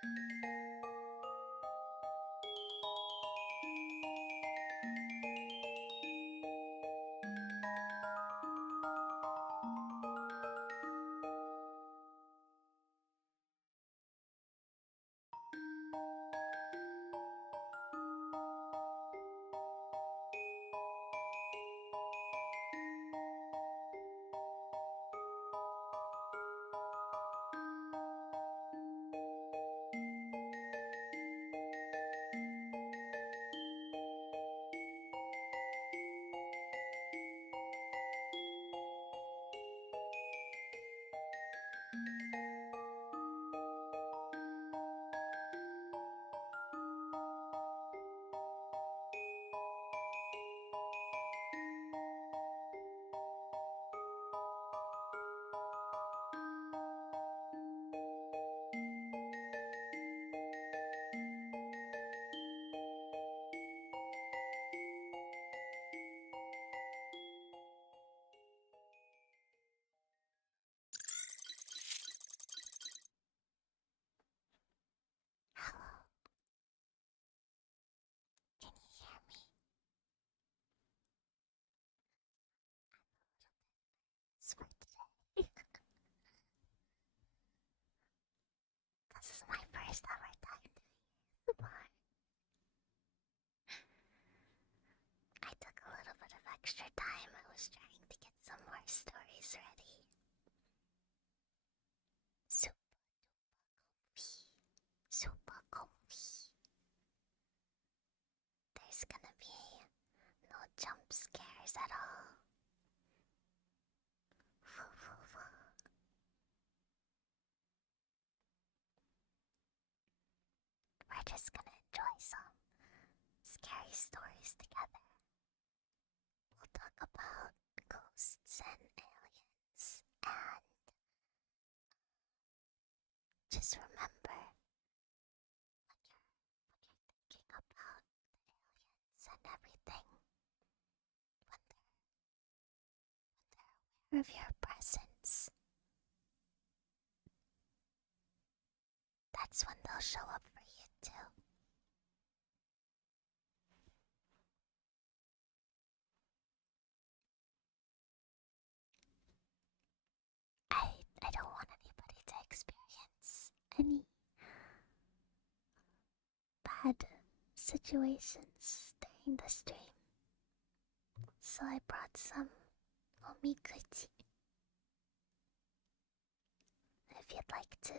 Can you hear me? It's for today. This is my first ever time doing ASMR. I took a little bit of extra time. I was trying to get some more stories ready. Super comfy. There's gonna be no jump scares at all. We're just gonna enjoy some scary stories together. We'll talk about ghosts and aliens, and just remember when you're thinking about aliens and everything, when they're aware of your presence, that's when they'll show up for you too. I don't want anybody to experience any bad situations during the stream, so I brought some omikuji. If you'd like to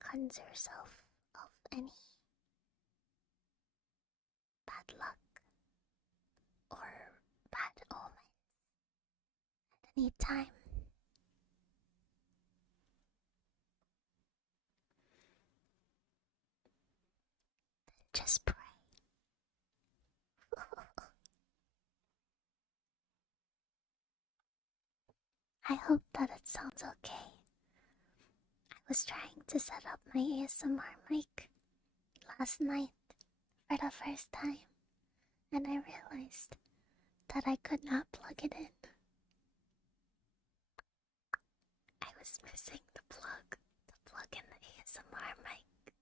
cleanse yourself of any bad luck or bad omens at any time, just pray. I hope that it sounds okay. I was trying to set up my ASMR mic last night for the first time, and I realized that I could not plug it in. I was missing the plug in the ASMR mic.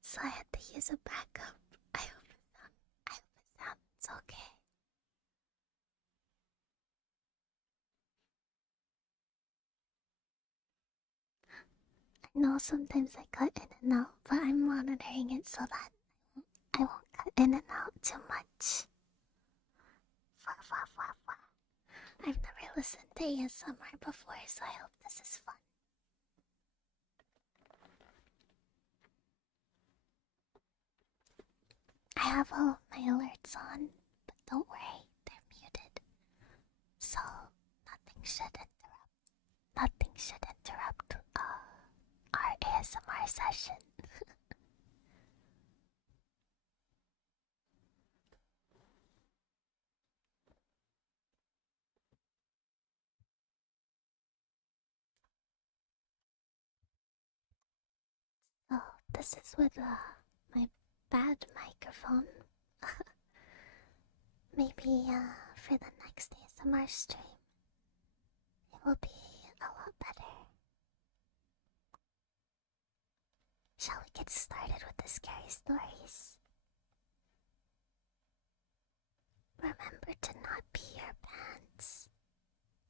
So I had to use a backup. I hope it sounds okay. I know sometimes I cut in and out, but I'm monitoring it so that I won't cut in and out too much. I've never listened to ASMR before, so I hope this is fun. I have all my alerts on, but don't worry, they're muted. So nothing should interrupt our ASMR session. Oh, this is with my bad microphone. Maybe for the next ASMR stream, it will be a lot better. get started with the scary stories. Remember to not pee your pants.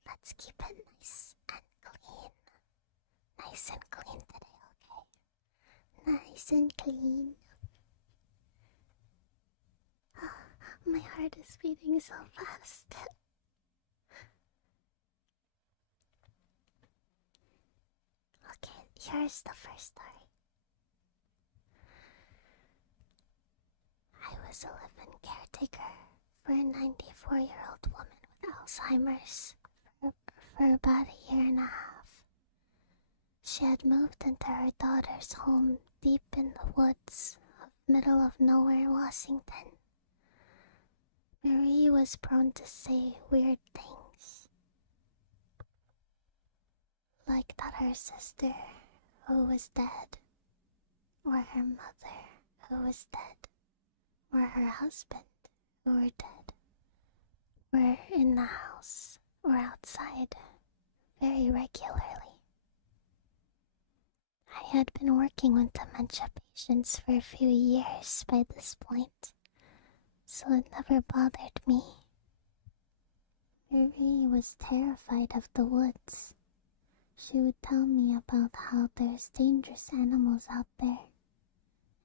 Let's keep it nice and clean. Nice and clean today, okay? Nice and clean. My heart is beating so fast. Okay, here's the first story. I was a live-in caretaker for a 94-year-old woman with Alzheimer's for about a year and a half. She had moved into her daughter's home deep in the woods of middle of nowhere Washington. Marie was prone to say weird things, like that her sister, who was dead, or her mother, who was dead, or her husband, who were dead, were in the house or outside very regularly. I had been working with dementia patients for a few years by this point, so it never bothered me. Marie was terrified of the woods. She would tell me about how there's dangerous animals out there,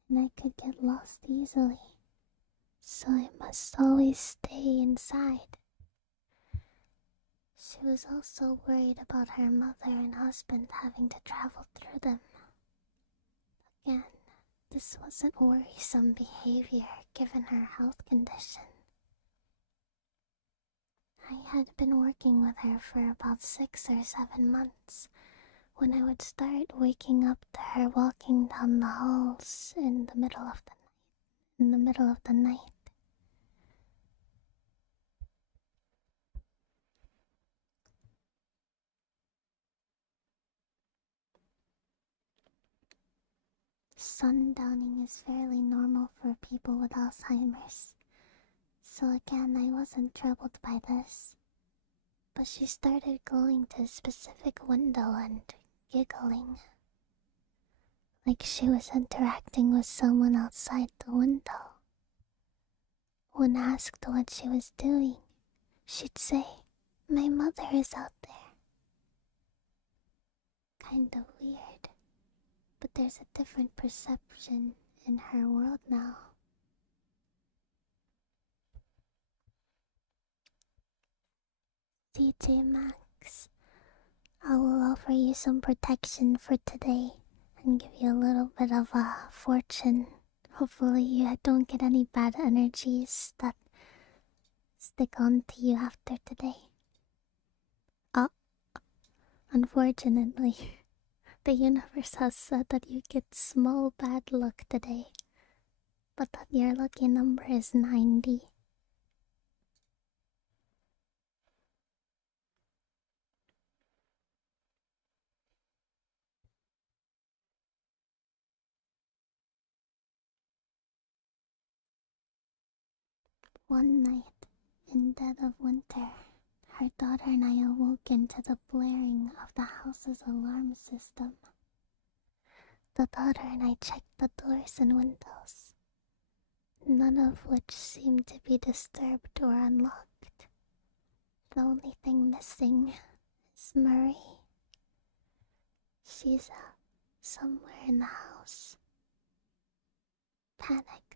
and I could get lost easily, so I must always stay inside. She was also worried about her mother and husband having to travel through them. Again, this wasn't worrisome behavior given her health condition. I had been working with her for about 6 or 7 months when I would start waking up to her walking down the halls in the middle of the night. Sundowning is fairly normal for people with Alzheimer's, so again I wasn't troubled by this. But she started going to a specific window and giggling, like she was interacting with someone outside the window. When asked what she was doing, she'd say, "My mother is out there." Kinda weird, but there's a different perception in her world now. DJ Max, I will offer you some protection for today and give you a little bit of a fortune. Hopefully you don't get any bad energies that stick on to you after today. Unfortunately, the universe has said that you get small bad luck today, but that your lucky number is 90. One night, in dead of winter, her daughter and I awoke into the blaring of the house's alarm system. The daughter and I checked the doors and windows, none of which seemed to be disturbed or unlocked. The only thing missing is Marie. She's somewhere in the house. Panicked,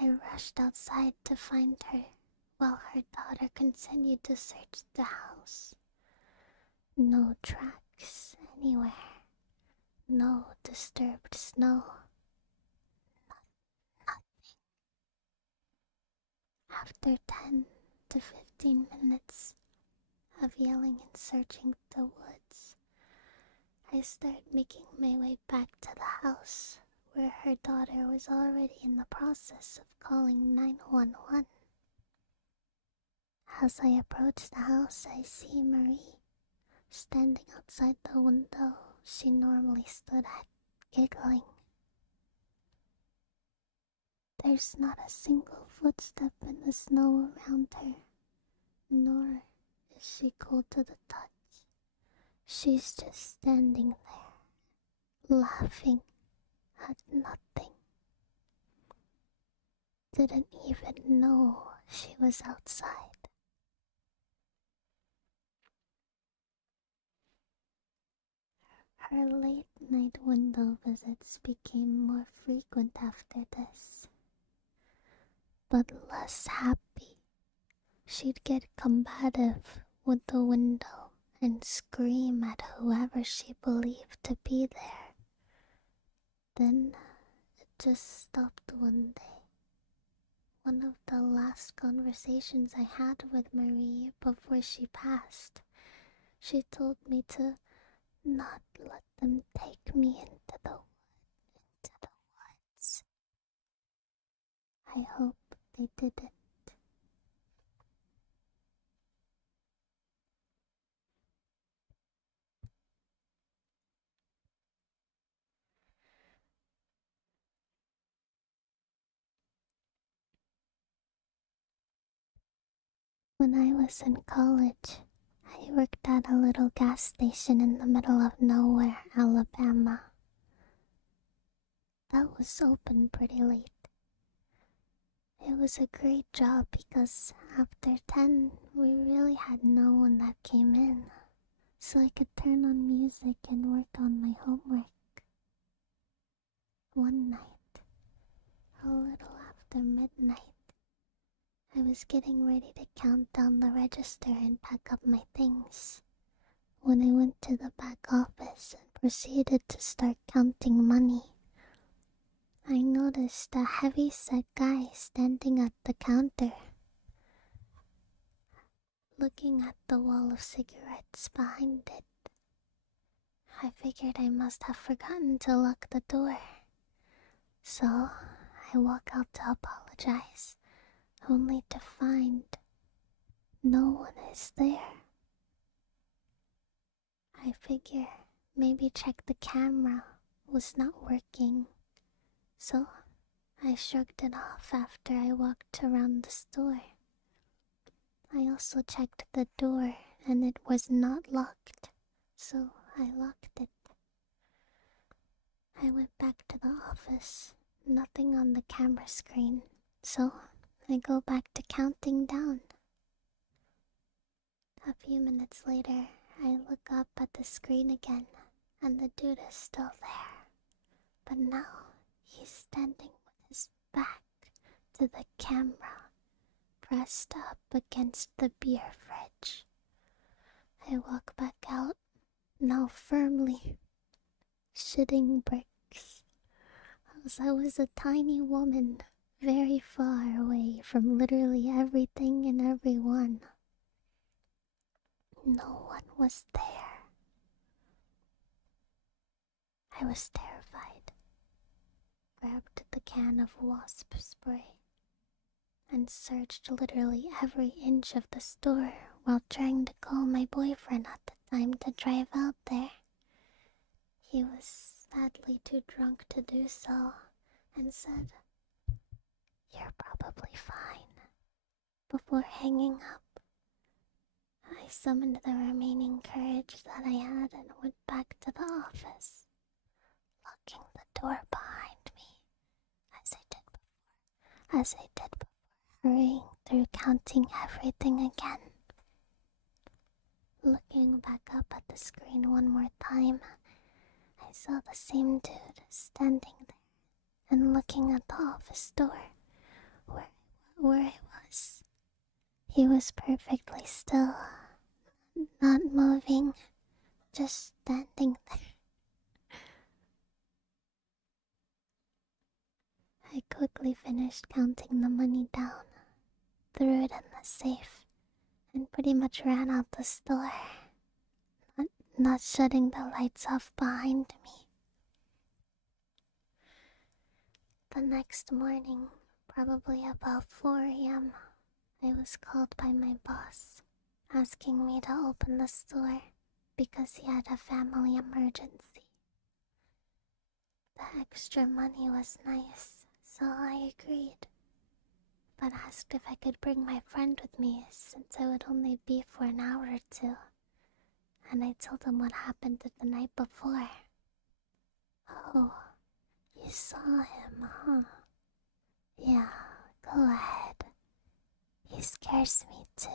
I rushed outside to find her while her daughter continued to search the house. No tracks anywhere. No disturbed snow. Nothing. After 10 to 15 minutes of yelling and searching the woods, I started making my way back to the house, where her daughter was already in the process of calling 911. As I approach the house, I see Marie standing outside the window she normally stood at, giggling. There's not a single footstep in the snow around her, nor is she cold to the touch. She's just standing there, laughing had nothing. Didn't even know she was outside. Her late night window visits became more frequent after this, but less happy. She'd get combative with the window and scream at whoever she believed to be there. Then it just stopped one day. One of the last conversations I had with Marie before she passed, she told me to not let them take me into the woods. I hope they didn't. When I was in college, I worked at a little gas station in the middle of nowhere, Alabama. That was open pretty late. It was a great job because after 10, we really had no one that came in, so I could turn on music and work on my homework. One night, a little after midnight, I was getting ready to count down the register and pack up my things when I went to the back office and proceeded to start counting money. I noticed a heavy-set guy standing at the counter, looking at the wall of cigarettes behind it. I figured I must have forgotten to lock the door, so I walk out to apologize, only to find no one is there. I figure maybe check the camera was not working, so I shrugged it off after I walked around the store. I also checked the door and it was not locked, so I locked it. I went back to the office, nothing on the camera screen, so I go back to counting down. A few minutes later, I look up at the screen again, and the dude is still there. But now, he's standing with his back to the camera, pressed up against the beer fridge. I walk back out, now firmly shitting bricks, as I was a tiny woman, very far away from literally everything and everyone. No one was there. I was terrified, grabbed the can of wasp spray, and searched literally every inch of the store while trying to call my boyfriend at the time to drive out there. He was sadly too drunk to do so, and said, "You're probably fine," before hanging up. I summoned the remaining courage that I had and went back to the office, locking the door behind me as I did before, hurrying through counting everything again. Looking back up at the screen one more time, I saw the same dude standing there and looking at the office door where I was. He was perfectly still, not moving, just standing there. I quickly finished counting the money down, threw it in the safe, and pretty much ran out the store, not shutting the lights off behind me. The next morning, probably about 4 a.m., I was called by my boss, asking me to open the store because he had a family emergency. The extra money was nice, so I agreed, but asked if I could bring my friend with me since I would only be for an hour or two, and I told him what happened the night before. "Oh, you You saw him, huh? Yeah, go ahead. He scares me too.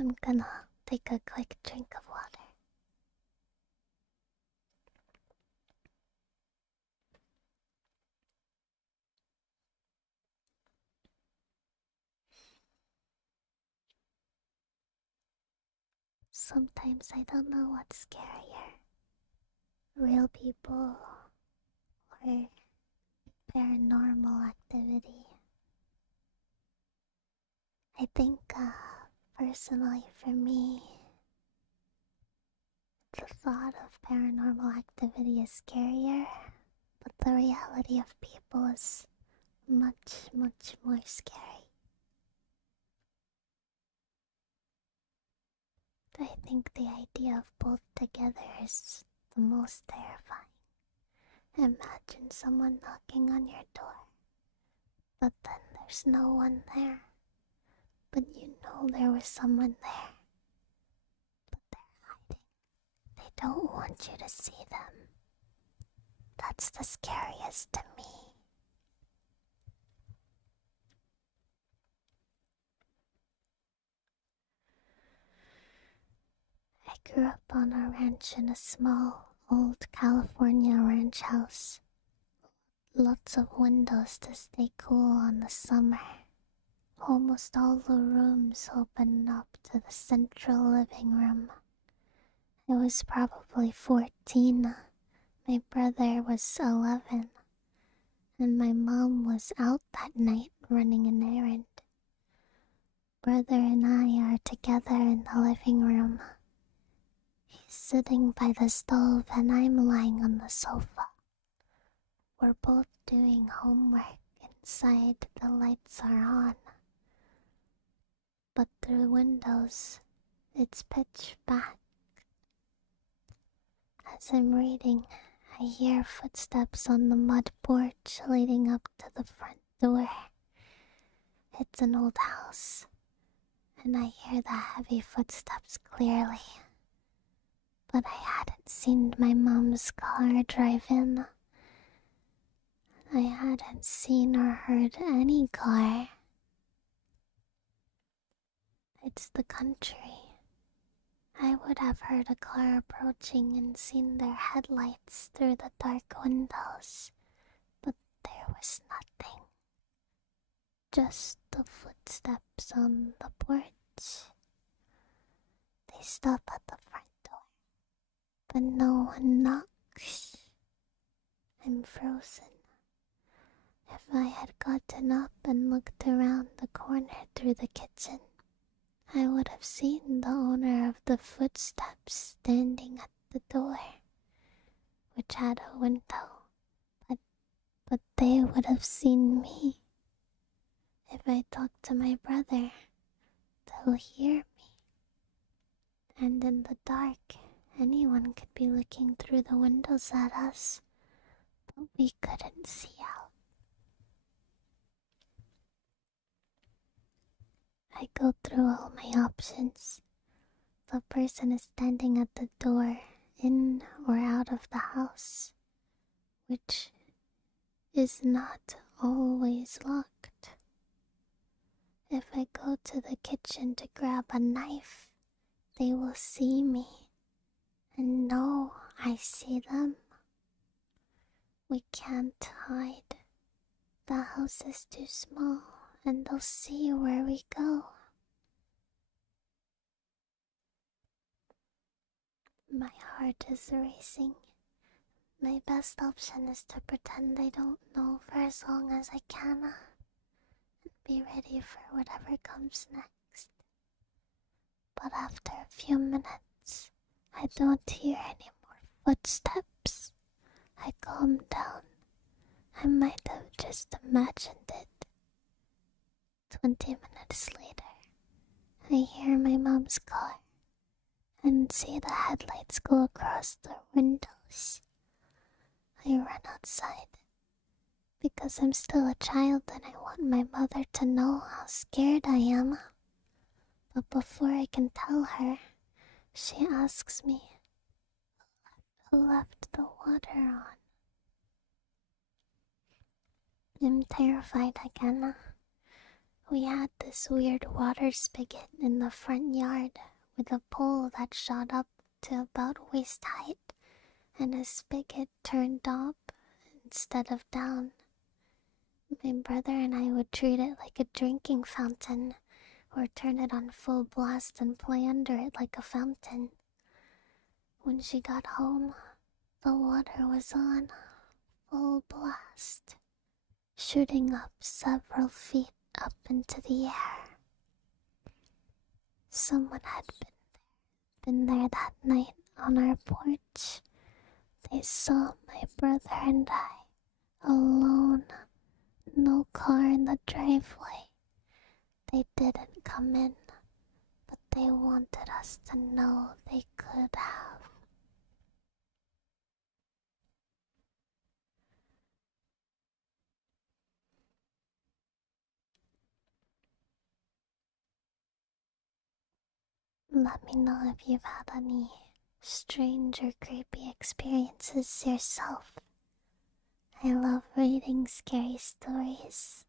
I'm gonna take a quick drink of water. Sometimes I don't know what's scarier. Real people or paranormal activity. I think, personally for me, the thought of paranormal activity is scarier, but the reality of people is much, much more scary. I think the idea of both together is the most terrifying. Imagine someone knocking on your door, but then there's no one there. But you know there was someone there. But they're hiding. They don't want you to see them. That's the scariest to me. I grew up on a ranch in a small, old California ranch house. Lots of windows to stay cool in the summer. Almost all the rooms open up to the central living room. I was probably 14. My brother was 11. And my mom was out that night running an errand. Brother and I are together in the living room. He's sitting by the stove and I'm lying on the sofa. We're both doing homework. Inside, the lights are on. But through windows, it's pitch black. As I'm reading, I hear footsteps on the mud porch leading up to the front door. It's an old house, and I hear the heavy footsteps clearly. But I hadn't seen my mom's car drive in. I hadn't seen or heard any car. It's the country. I would have heard a car approaching and seen their headlights through the dark windows, but there was nothing. Just the footsteps on the porch. They stop at the front door, but no one knocks. I'm frozen. If I had gotten up and looked around the corner through the kitchen, I would have seen the owner of the footsteps standing at the door, which had a window, but they would have seen me. If I talked to my brother, they'll hear me. And in the dark, anyone could be looking through the windows at us, but we couldn't see out. I go through all my options. The person is standing at the door, in or out of the house, which is not always locked. If I go to the kitchen to grab a knife, they will see me and know I see them. We can't hide. The house is too small and they'll see where we go. My heart is racing. My best option is to pretend I don't know for as long as I can and be ready for whatever comes next. But after a few minutes, I don't hear any more footsteps. I calm down. I might have just imagined it. 20 minutes later, I hear my mom's car and see the headlights go across the windows. I run outside. because I'm still a child and I want my mother to know how scared I am. But before I can tell her, she asks me who left the water on. I'm terrified again. We had this weird water spigot in the front yard with a pole that shot up to about waist height and a spigot turned up instead of down. My brother and I would treat it like a drinking fountain or turn it on full blast and play under it like a fountain. When she got home, the water was on full blast, shooting up several feet up into the air. Someone had been there that night on our porch. They saw my brother and I alone, no car in the driveway. They didn't come in, but they wanted us to know they could have. Let me know if you've had any strange or creepy experiences yourself. I love reading scary stories.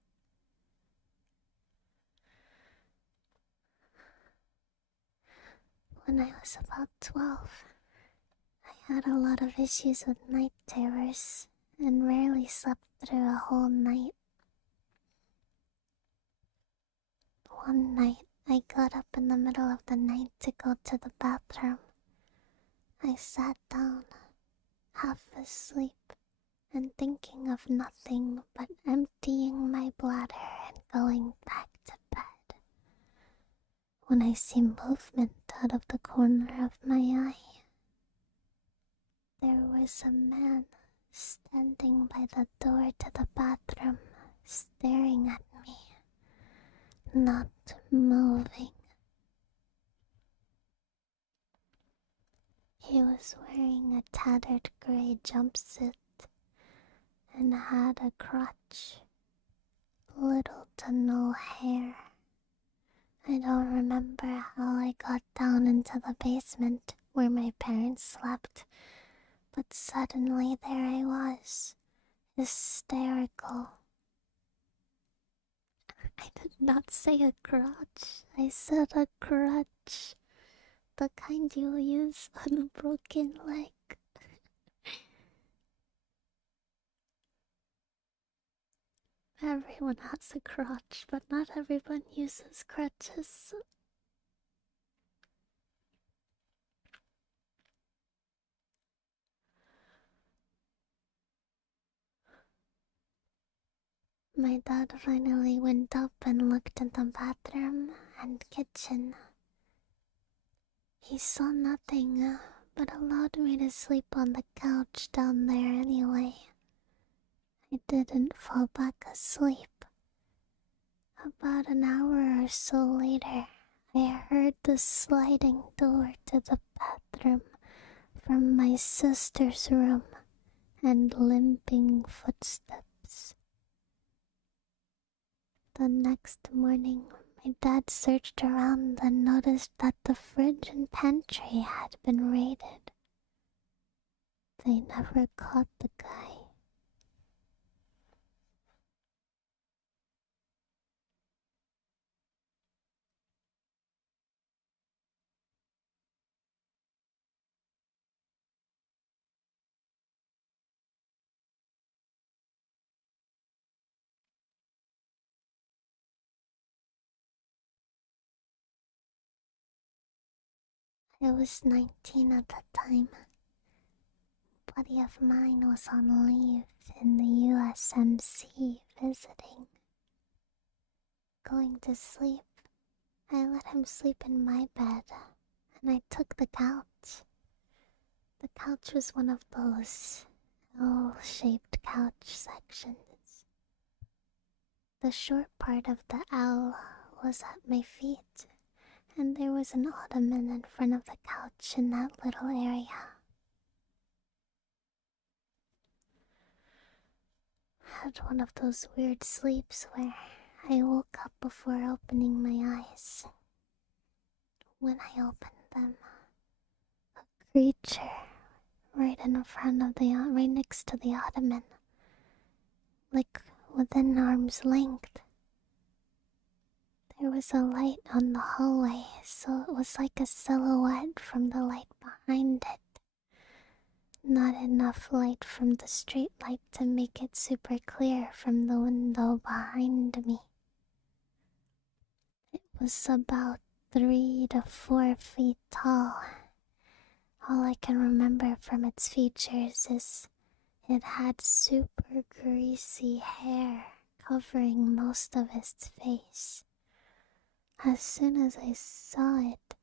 When I was about 12, I had a lot of issues with night terrors and rarely slept through a whole night. One night, I got up in the middle of the night to go to the bathroom. I sat down, half asleep, and thinking of nothing but emptying my bladder and going back to bed, when I see movement out of the corner of my eye. There was a man standing by the door to the bathroom, staring at me, not moving. He was wearing a tattered gray jumpsuit and had a crutch, little to no hair. I don't remember how I got down into the basement where my parents slept, but suddenly there I was, hysterical. I did not say a crutch, I said a crutch. The kind you use on a broken leg. Everyone has a crutch, but not everyone uses crutches. My dad finally went up and looked in the bathroom and kitchen. He saw nothing, but allowed me to sleep on the couch down there anyway. I didn't fall back asleep. About an hour or so later, I heard the sliding door to the bathroom from my sister's room and limping footsteps. The next morning, my dad searched around and noticed that the fridge and pantry had been raided. They never caught the guy. I was 19 at the time. A buddy of mine was on leave in the USMC visiting. Going to sleep, I let him sleep in my bed, and I took the couch. The couch was one of those L-shaped couch sections. The short part of the L was at my feet, and there was an ottoman in front of the couch in that little area. had one of those weird sleeps where I woke up before opening my eyes. When I opened them, a creature right in front of right next to the ottoman, like within arm's length. There was a light on the hallway, so it was like a silhouette from the light behind it. Not enough light from the street light to make it super clear from the window behind me. It was about 3 to 4 feet tall. All I can remember from its features is it had super greasy hair covering most of its face. As soon as I saw it,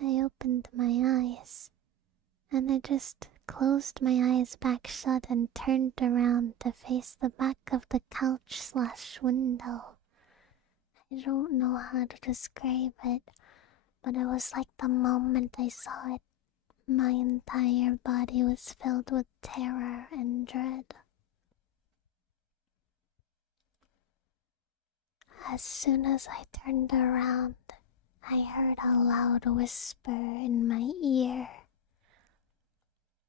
I opened my eyes, and I just closed my eyes back shut and turned around to face the back of the couch/window. I don't know how to describe it, but it was like the moment I saw it, my entire body was filled with terror and dread. As soon as I turned around, I heard a loud whisper in my ear.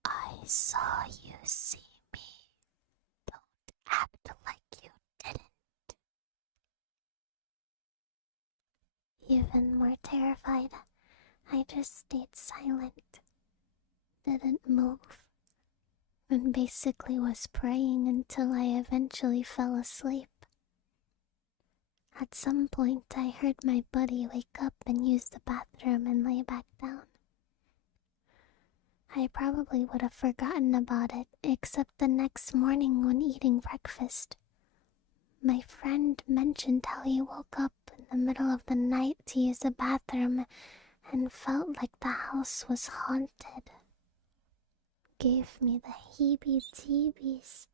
"I saw you see me. Don't act like you didn't." Even more terrified, I just stayed silent, didn't move, and basically was praying until I eventually fell asleep. At some point, I heard my buddy wake up and use the bathroom and lay back down. I probably would have forgotten about it, except the next morning when eating breakfast. My friend mentioned how he woke up in the middle of the night to use the bathroom and felt like the house was haunted. Gave me the heebie-jeebies.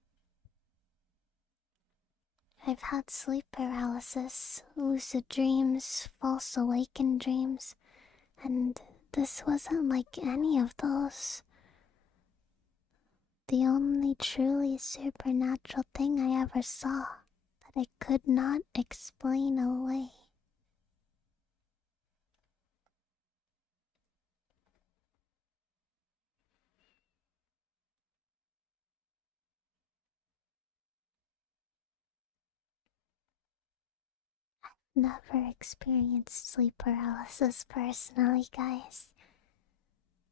I've had sleep paralysis, lucid dreams, false awakened dreams, and this wasn't like any of those. The only truly supernatural thing I ever saw that I could not explain away. Never experienced sleep paralysis personally, guys.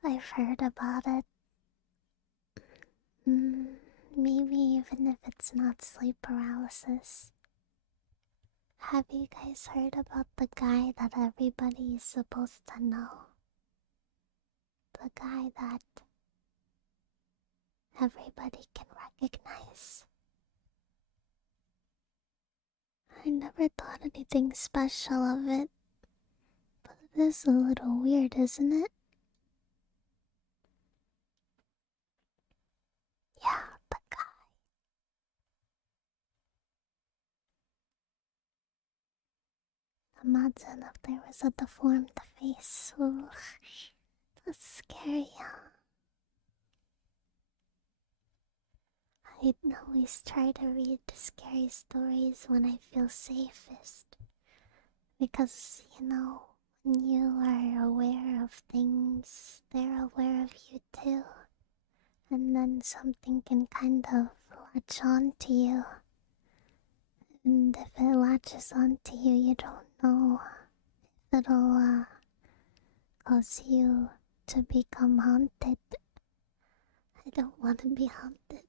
I've heard about it. Maybe even if it's not sleep paralysis. Have you guys heard about the guy that everybody is supposed to know? The guy that everybody can recognize. I never thought anything special of it, but it is a little weird, isn't it? Yeah, the guy. Imagine if there was a deformed face. Ooh, that's scary, huh? I always try to read scary stories when I feel safest. Because, when you are aware of things, they're aware of you too. And then something can kind of latch on to you. And if it latches onto you, you don't know if it'll cause you to become haunted. I don't want to be haunted,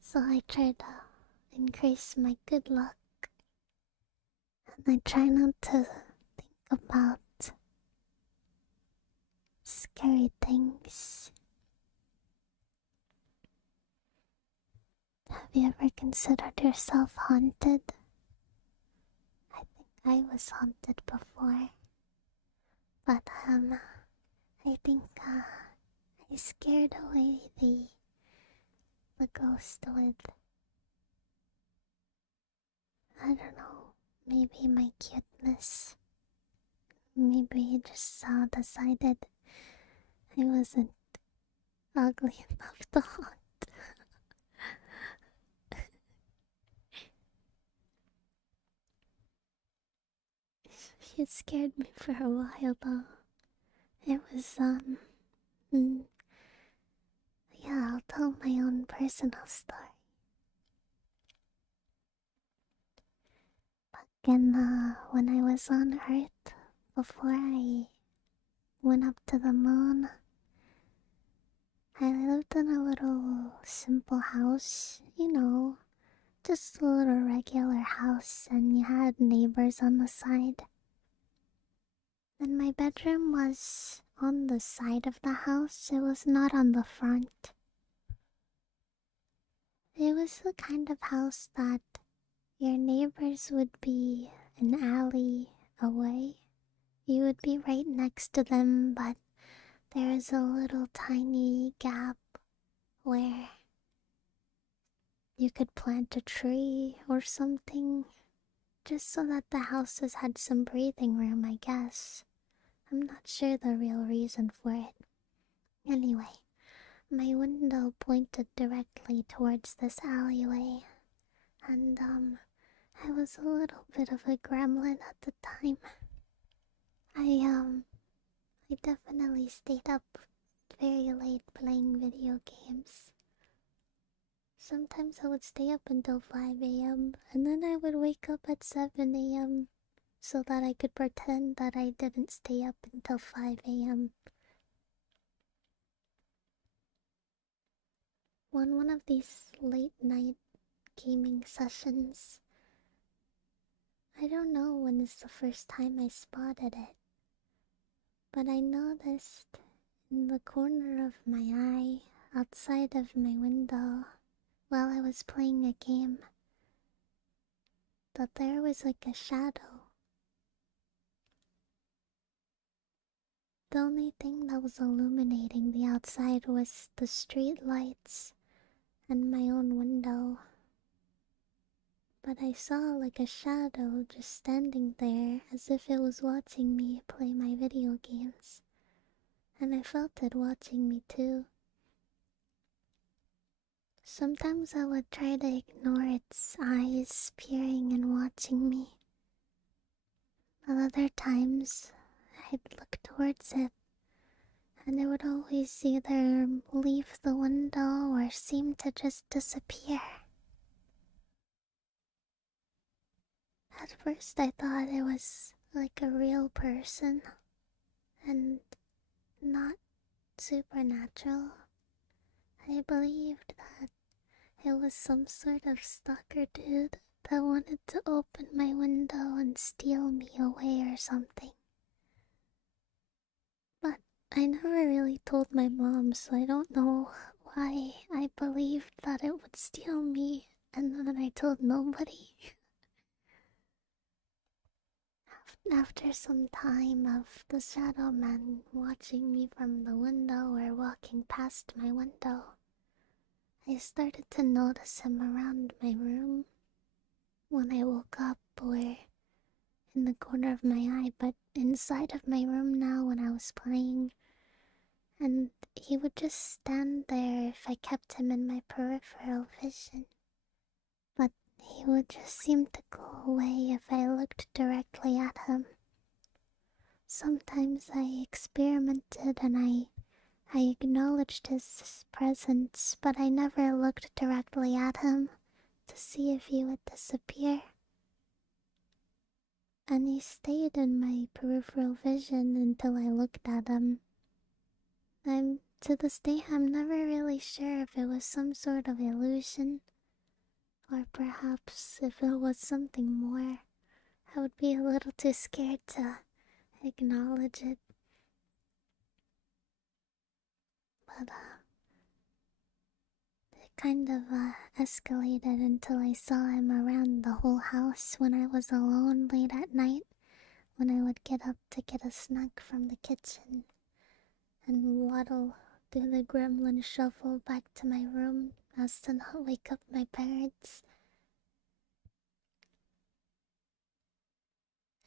so I try to increase my good luck. And I try not to think about scary things. Have you ever considered yourself haunted? I think I was haunted before. But, I think, I scared away the ghost with, I don't know, maybe my cuteness. Maybe he just decided I wasn't ugly enough to haunt. it scared me for a while though. It was, mm, yeah, I'll tell my own personal story. Back in, when I was on Earth, before I went up to the moon, I lived in a little simple house, just a little regular house, and you had neighbors on the side. And my bedroom was on the side of the house, it was not on the front. It was the kind of house that your neighbors would be an alley away. You would be right next to them, but there is a little tiny gap where you could plant a tree or something, just so that the houses had some breathing room, I guess. I'm not sure the real reason for it. Anyway, my window pointed directly towards this alleyway, and I was a little bit of a gremlin at the time. I definitely stayed up very late playing video games. Sometimes I would stay up until 5 a.m. and then I would wake up at 7 a.m. so that I could pretend that I didn't stay up until 5 a.m. On one of these late night gaming sessions, I don't know when is the first time I spotted it, but I noticed in the corner of my eye, outside of my window, while I was playing a game, that there was like a shadow. The only thing that was illuminating the outside was the street lights and my own window. But I saw like a shadow just standing there as if it was watching me play my video games. And I felt it watching me too. Sometimes I would try to ignore its eyes peering and watching me. But other times, I'd look towards it, and it would always either leave the window or seem to just disappear. At first I thought it was like a real person, and not supernatural. I believed that it was some sort of stalker dude that wanted to open my window and steal me away or something. But I never really told my mom, so I don't know why I believed that it would steal me, and then I told nobody. After some time of the shadow man watching me from the window or walking past my window, I started to notice him around my room when I woke up or in the corner of my eye, but inside of my room now when I was playing. And he would just stand there if I kept him in my peripheral vision. But he would just seem to go away if I looked directly at him. Sometimes I experimented and I acknowledged his presence, but I never looked directly at him to see if he would disappear. And he stayed in my peripheral vision until I looked at him. To this day, I'm never really sure if it was some sort of illusion, or perhaps if it was something more. I would be a little too scared to acknowledge it. But it kind of escalated until I saw him around the whole house when I was alone late at night, when I would get up to get a snack from the kitchen and waddle through the gremlin shuffle back to my room as to not wake up my parents.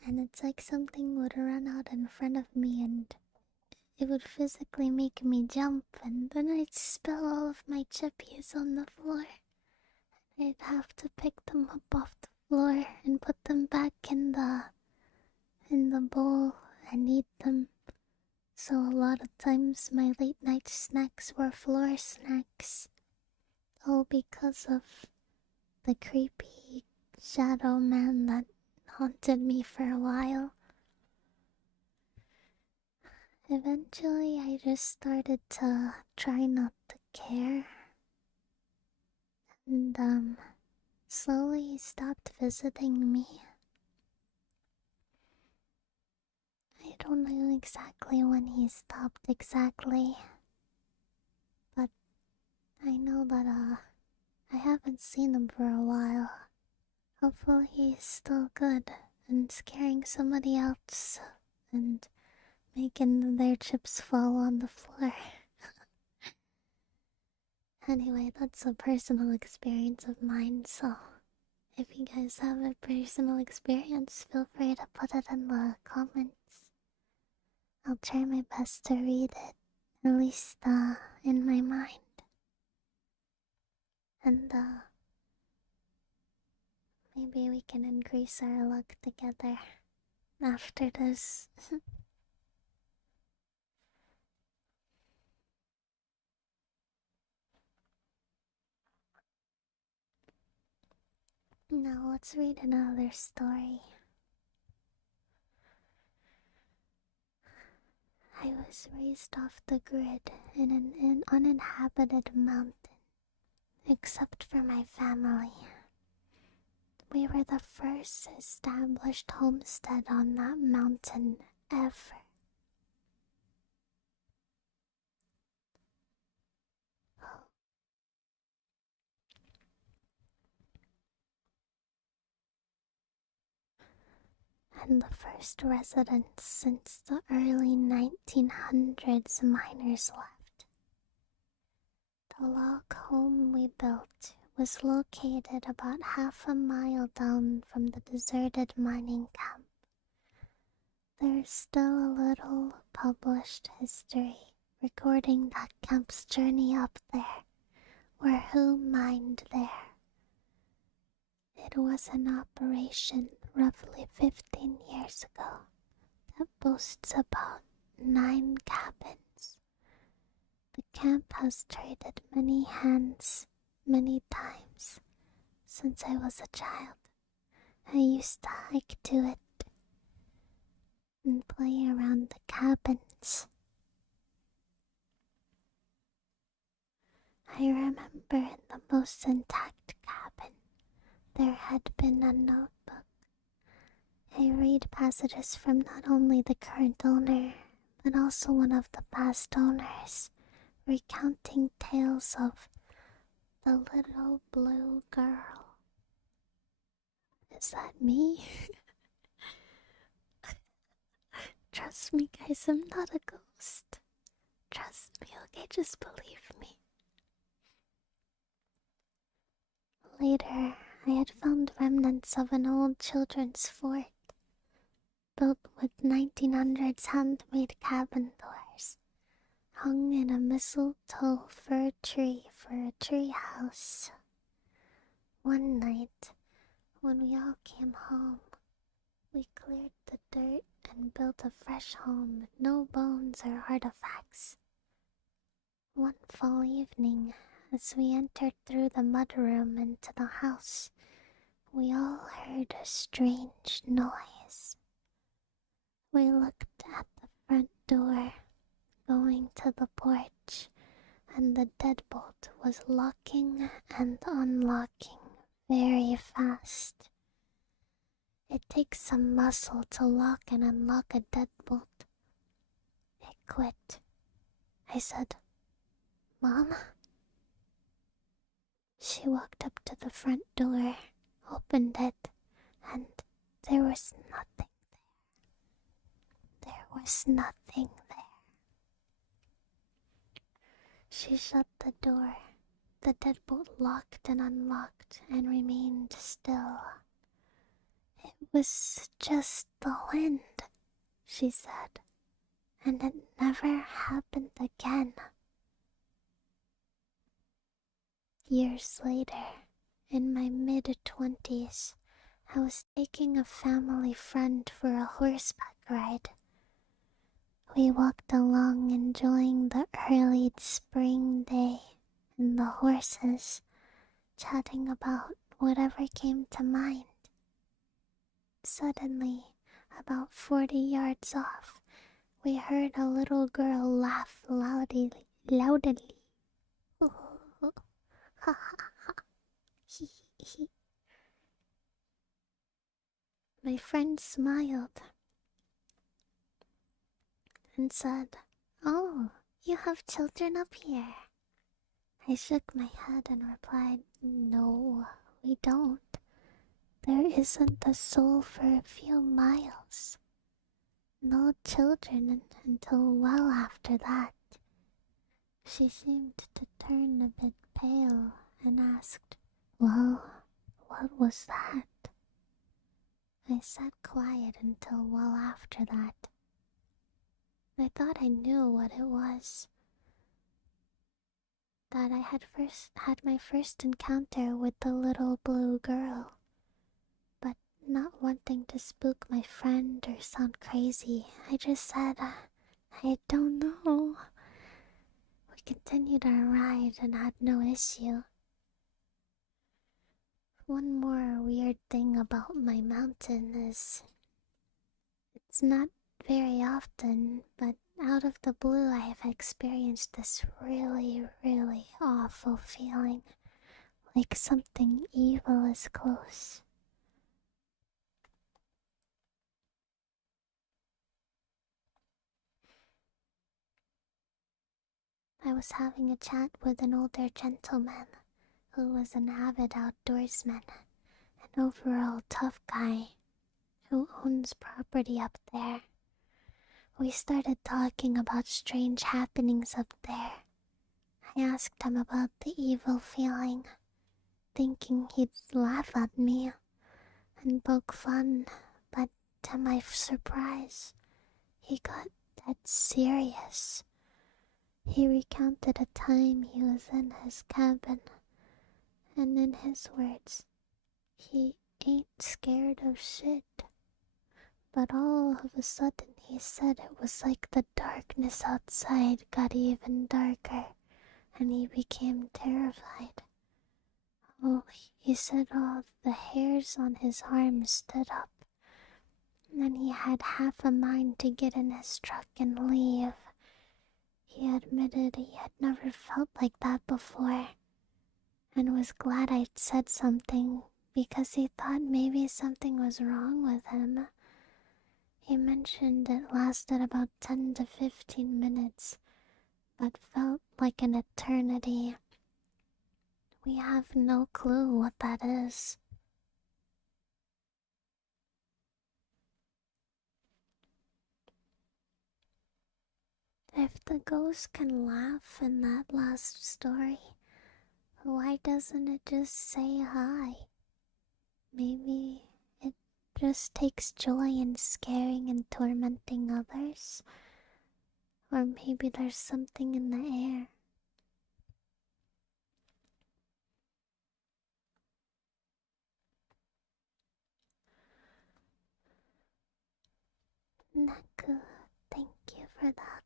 And it's like something would run out in front of me and it would physically make me jump, and then I'd spill all of my chippies on the floor. I'd have to pick them up off the floor and put them back in So a lot of times my late night snacks were floor snacks. All because of the creepy shadow man that haunted me for a while. Eventually, I just started to try not to care. And, slowly he stopped visiting me. I don't know exactly when he stopped exactly, but I know that, I haven't seen him for a while. Hopefully he's still good and scaring somebody else and making their chips fall on the floor. Anyway, that's a personal experience of mine, so if you guys have a personal experience, feel free to put it in the comments. I'll try my best to read it, at least, in my mind. And, maybe we can increase our luck together after this. Now let's read another story. I was raised off the grid in an uninhabited mountain, except for my family. We were the first established homestead on that mountain ever. And the first residents since the early 1900s miners left. The log home we built was located about half a mile down from the deserted mining camp. There's still a little published history recording that camp's journey up there, or who mined there. It was an operation roughly 15 years ago that boasts about 9 cabins. The camp has traded many hands many times since I was a child. I used to hike to it and play around the cabins. I remember in the most intact cabin there had been a notebook. I read passages from not only the current owner, but also one of the past owners, recounting tales of the little blue girl. Is that me? Trust me, guys, I'm not a ghost. Trust me, okay? Just believe me. Later, I had found remnants of an old children's fort, built with 1900s handmade cabin doors, hung in a mistletoe fir tree for a tree house. One night, when we all came home, we cleared the dirt and built a fresh home with no bones or artifacts. One fall evening, as we entered through the mudroom into the house, we all heard a strange noise. We looked at the front door, going to the porch, and the deadbolt was locking and unlocking very fast. It takes some muscle to lock and unlock a deadbolt. It quit. I said, "Mom?" She walked up to the front door, opened it, and there was nothing there. There was nothing there. She shut the door. The deadbolt locked and unlocked and remained still. "It was just the wind," she said, "and it never happened again." Years later, in my mid-20s, I was taking a family friend for a horseback ride. We walked along enjoying the early spring day and the horses chatting about whatever came to mind. Suddenly, about 40 yards off, we heard a little girl laugh loudly. Ha ha ha. He he. My friend smiled and said, "Oh, you have children up here." I shook my head and replied, "No, we don't. There isn't a soul for a few miles. No children until well after that." She seemed to turn a bit pale and asked, "Well, what was that?" I sat quiet until well after that. I thought I knew what it was. That I had my first encounter with the little blue girl. But not wanting to spook my friend or sound crazy, I just said, "I don't know." We continued our ride and had no issue. One more weird thing about my mountain is it's not very often, but out of the blue I have experienced this really, really awful feeling, like something evil is close. I was having a chat with an older gentleman who was an avid outdoorsman, an overall tough guy who owns property up there. We started talking about strange happenings up there. I asked him about the evil feeling, thinking he'd laugh at me and poke fun, but to my surprise, he got dead serious. He recounted a time he was in his cabin, and in his words, he ain't scared of shit. But all of a sudden he said it was like the darkness outside got even darker, and he became terrified. Oh, he said all the hairs on his arms stood up, and he had half a mind to get in his truck and leave. He admitted he had never felt like that before, and was glad I'd said something because he thought maybe something was wrong with him. He mentioned it lasted about 10 to 15 minutes, but felt like an eternity. We have no clue what that is. If the ghost can laugh in that last story, why doesn't it just say hi? Maybe it just takes joy in scaring and tormenting others. Or maybe there's something in the air. Naku, thank you for that.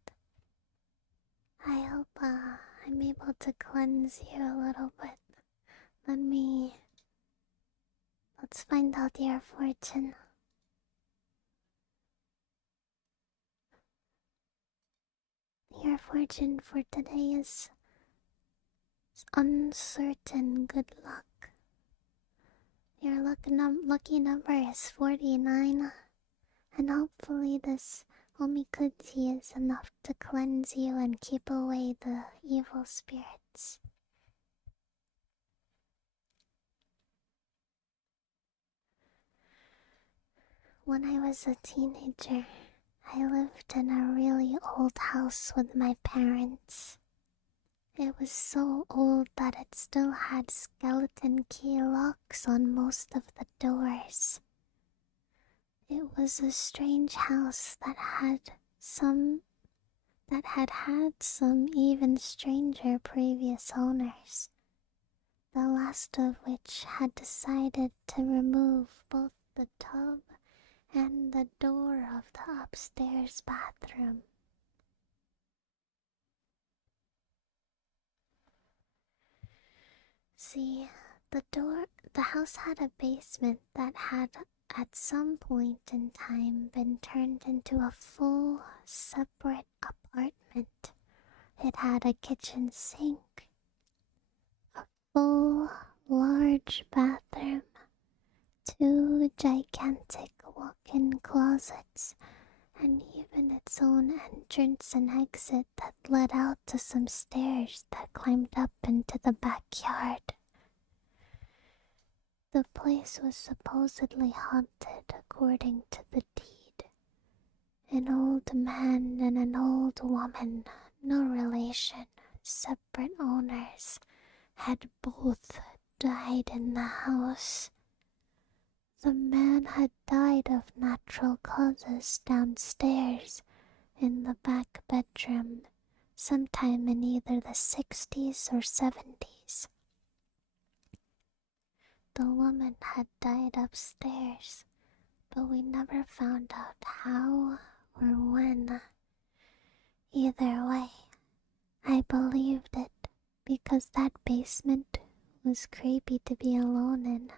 I hope I'm able to cleanse you a little bit. Let's find out your fortune. Your fortune for today is uncertain good luck. Your lucky number is 49, and hopefully this omikuji is enough to cleanse you and keep away the evil spirits. When I was a teenager, I lived in a really old house with my parents. It was so old that it still had skeleton key locks on most of the doors. It was a strange house that had had some even stranger previous owners, the last of which had decided to remove both the tub and the door of the upstairs bathroom. See, the house had a basement that had at some point in time been turned into a full separate apartment. It had a kitchen sink, a full large bathroom, two gigantic walk-in closets, and even its own entrance and exit that led out to some stairs that climbed up into the backyard. The place was supposedly haunted according to the deed. An old man and an old woman, no relation, separate owners, had both died in the house. The man had died of natural causes downstairs in the back bedroom sometime in either the 60s or 70s. The woman had died upstairs, but we never found out how or when. Either way, I believed it because that basement was creepy to be alone in.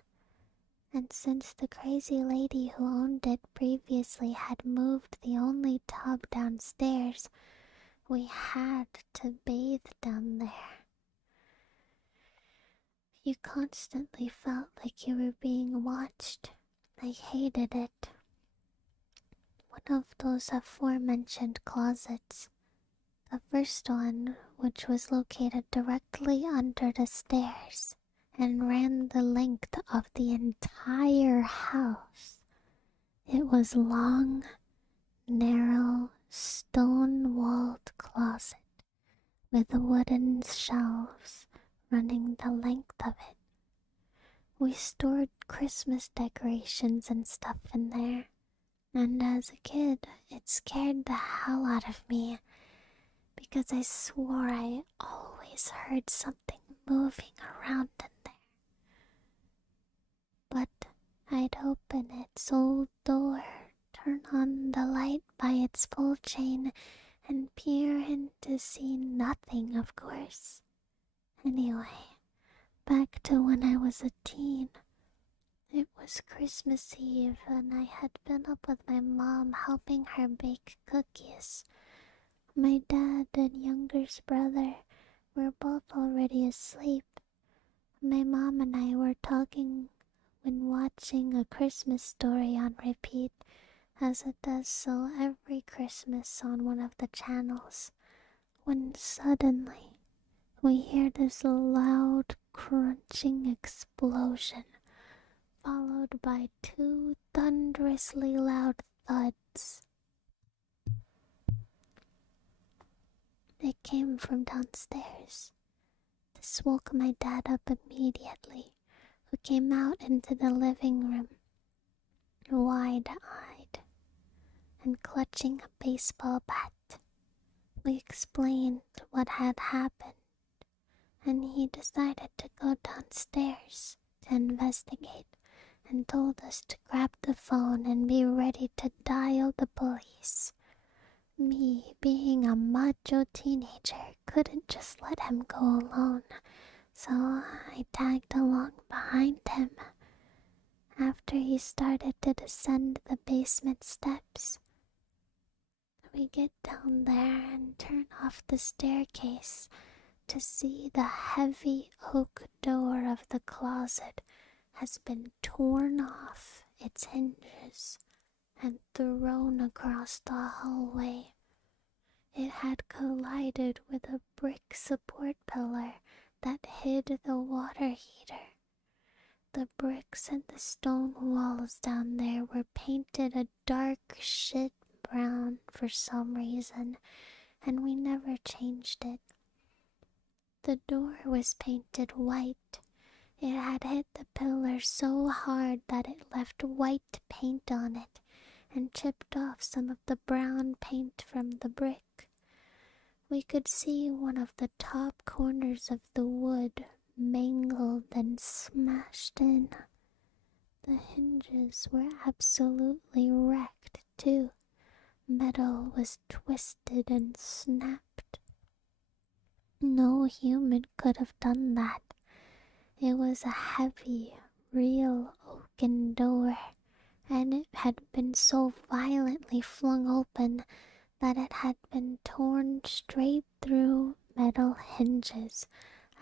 And since the crazy lady who owned it previously had moved the only tub downstairs, we had to bathe down there. You constantly felt like you were being watched. I hated it. One of those aforementioned closets, the first one, which was located directly under the stairs and ran the length of the entire house. It was long, narrow, stone-walled closet with wooden shelves running the length of it. We stored Christmas decorations and stuff in there, and as a kid, it scared the hell out of me because I swore I always heard something moving around in there. But I'd open its old door, turn on the light by its pull chain, and peer in to see nothing, of course. Anyway, back to when I was a teen. It was Christmas Eve and I had been up with my mom helping her bake cookies. My dad and youngest brother were both already asleep. My mom and I were talking when watching A Christmas Story on repeat, as it does so every Christmas on one of the channels, when suddenly we hear this loud crunching explosion, followed by two thunderously loud thuds. They came from downstairs. This woke my dad up immediately, who came out into the living room, wide-eyed and clutching a baseball bat. We explained what had happened, and he decided to go downstairs to investigate and told us to grab the phone and be ready to dial the police. Me, being a macho teenager, couldn't just let him go alone, so I tagged along behind him. After he started to descend the basement steps, we get down there and turn off the staircase to see the heavy oak door of the closet has been torn off its hinges and thrown across the hallway. It had collided with a brick support pillar that hid the water heater. The bricks and the stone walls down there were painted a dark shit brown for some reason, and we never changed it. The door was painted white. It had hit the pillar so hard that it left white paint on it and chipped off some of the brown paint from the brick. We could see one of the top corners of the wood mangled and smashed in. The hinges were absolutely wrecked, too. Metal was twisted and snapped. No human could have done that. It was a heavy, real oaken door, and it had been so violently flung open that it had been torn straight through metal hinges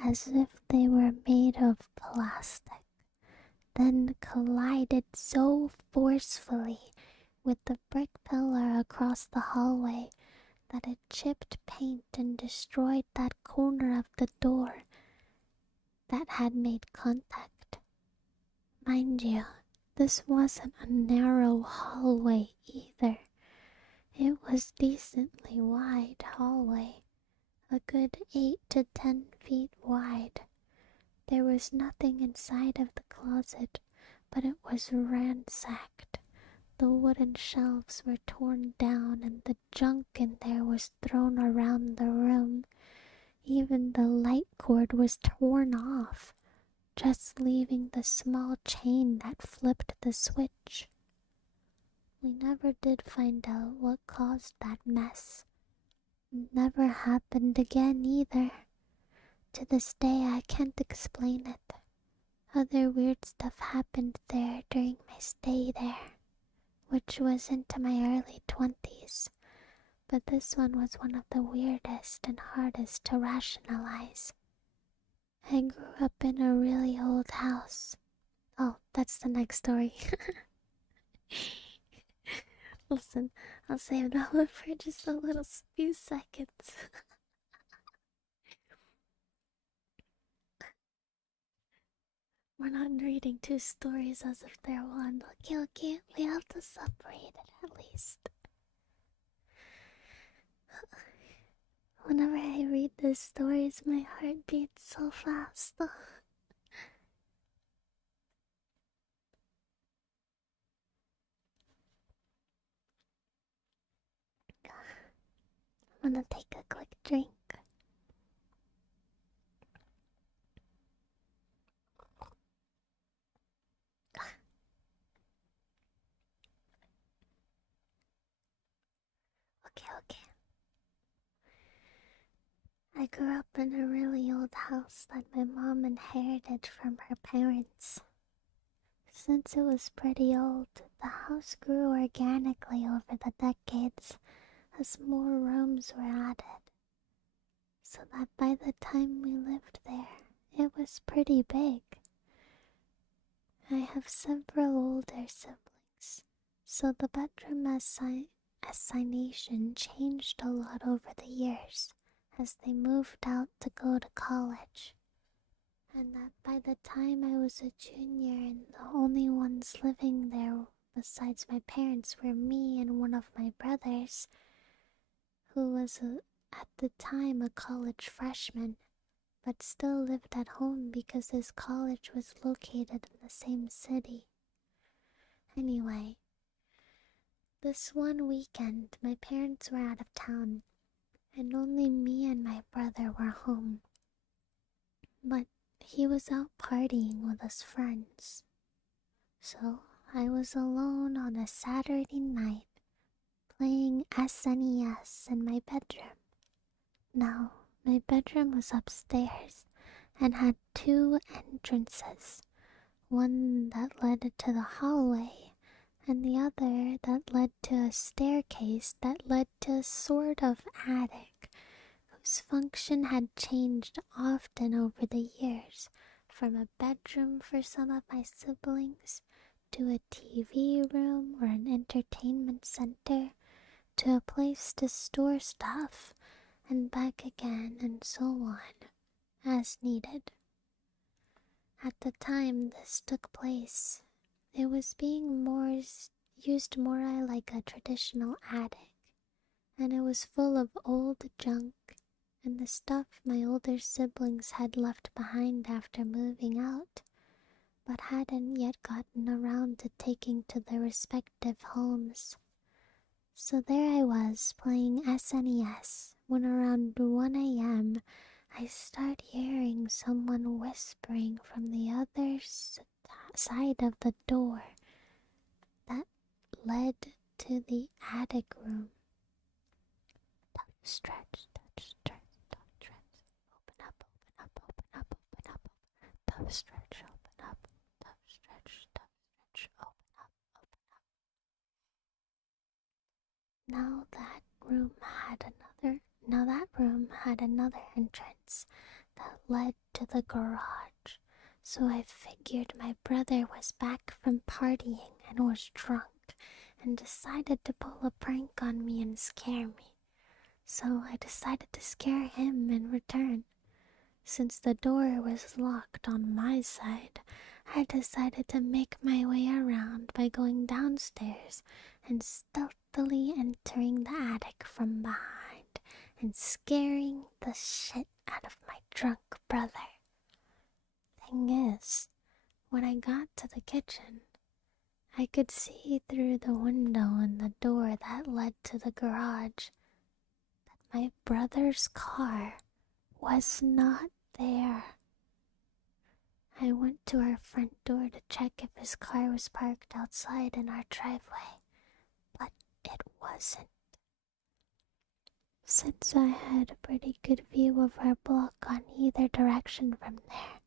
as if they were made of plastic, then collided so forcefully with the brick pillar across the hallway that it chipped paint and destroyed that corner of the door that had made contact. Mind you, this wasn't a narrow hallway either. It was decently wide hallway, a good 8 to 10 feet wide. There was nothing inside of the closet, but it was ransacked. The wooden shelves were torn down and the junk in there was thrown around the room. Even the light cord was torn off, just leaving the small chain that flipped the switch. We never did find out what caused that mess. Never happened again either. To this day I can't explain it. Other weird stuff happened there during my stay there, which was into my early 20s, but this one was one of the weirdest and hardest to rationalize. I grew up in a really old house. Oh, that's the next story. Listen, I'll save that one for just a little few seconds. We're not reading two stories as if they're one. Okay, we have to separate it at least. Whenever I read these stories, my heart beats so fast. I'm gonna take a quick drink. Okay. I grew up in a really old house that my mom inherited from her parents. Since it was pretty old, the house grew organically over the decades as more rooms were added, so that by the time we lived there, it was pretty big. I have several older siblings, so the bedroom assignation changed a lot over the years as they moved out to go to college. And that by the time I was a junior and the only ones living there besides my parents were me and one of my brothers, who was at the time a college freshman, but still lived at home because his college was located in the same city. Anyway, this one weekend my parents were out of town, and only me and my brother were home. But he was out partying with his friends. So I was alone on a Saturday night playing SNES in my bedroom. Now, my bedroom was upstairs and had two entrances, one that led to the hallway and the other that led to a staircase that led to a sort of attic whose function had changed often over the years, from a bedroom for some of my siblings to a TV room or an entertainment center to a place to store stuff and back again and so on, as needed. At the time this took place, it was being used more like a traditional attic, and it was full of old junk and the stuff my older siblings had left behind after moving out, but hadn't yet gotten around to taking to their respective homes. So there I was playing SNES when around 1 a.m. I start hearing someone whispering from the other side of the door that led to the attic room. Touch, stretch, touch, stretch, touch, stretch. Open up, open up, open up, open up. tough stretch, open up, tough stretch, open up, open up. Now that room had another entrance that led to the garage. So I figured my brother was back from partying and was drunk and decided to pull a prank on me and scare me. So I decided to scare him in return. Since the door was locked on my side, I decided to make my way around by going downstairs and stealthily entering the attic from behind and scaring the shit out of my drunk brother. Thing is, when I got to the kitchen, I could see through the window in the door that led to the garage that my brother's car was not there. I went to our front door to check if his car was parked outside in our driveway, but it wasn't. Since I had a pretty good view of our block on either direction from there,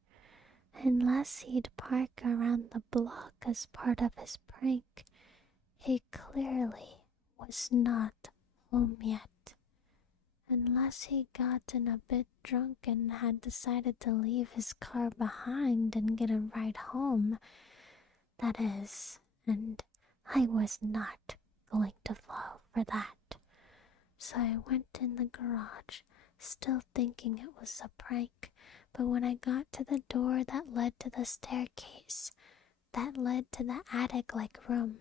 unless he'd park around the block as part of his prank, he clearly was not home yet. Unless he'd gotten a bit drunk and had decided to leave his car behind and get a ride home, that is, and I was not going to fall for that. So I went in the garage, still thinking it was a prank, but when I got to the door that led to the staircase, that led to the attic-like room,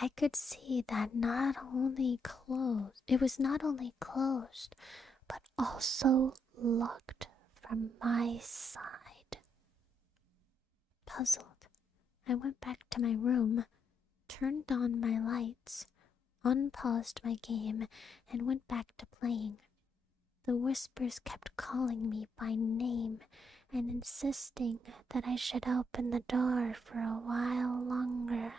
I could see that it was not only closed, but also locked from my side. Puzzled, I went back to my room, turned on my lights, unpaused my game, and went back to playing. The whispers kept calling me by name and insisting that I should open the door for a while longer.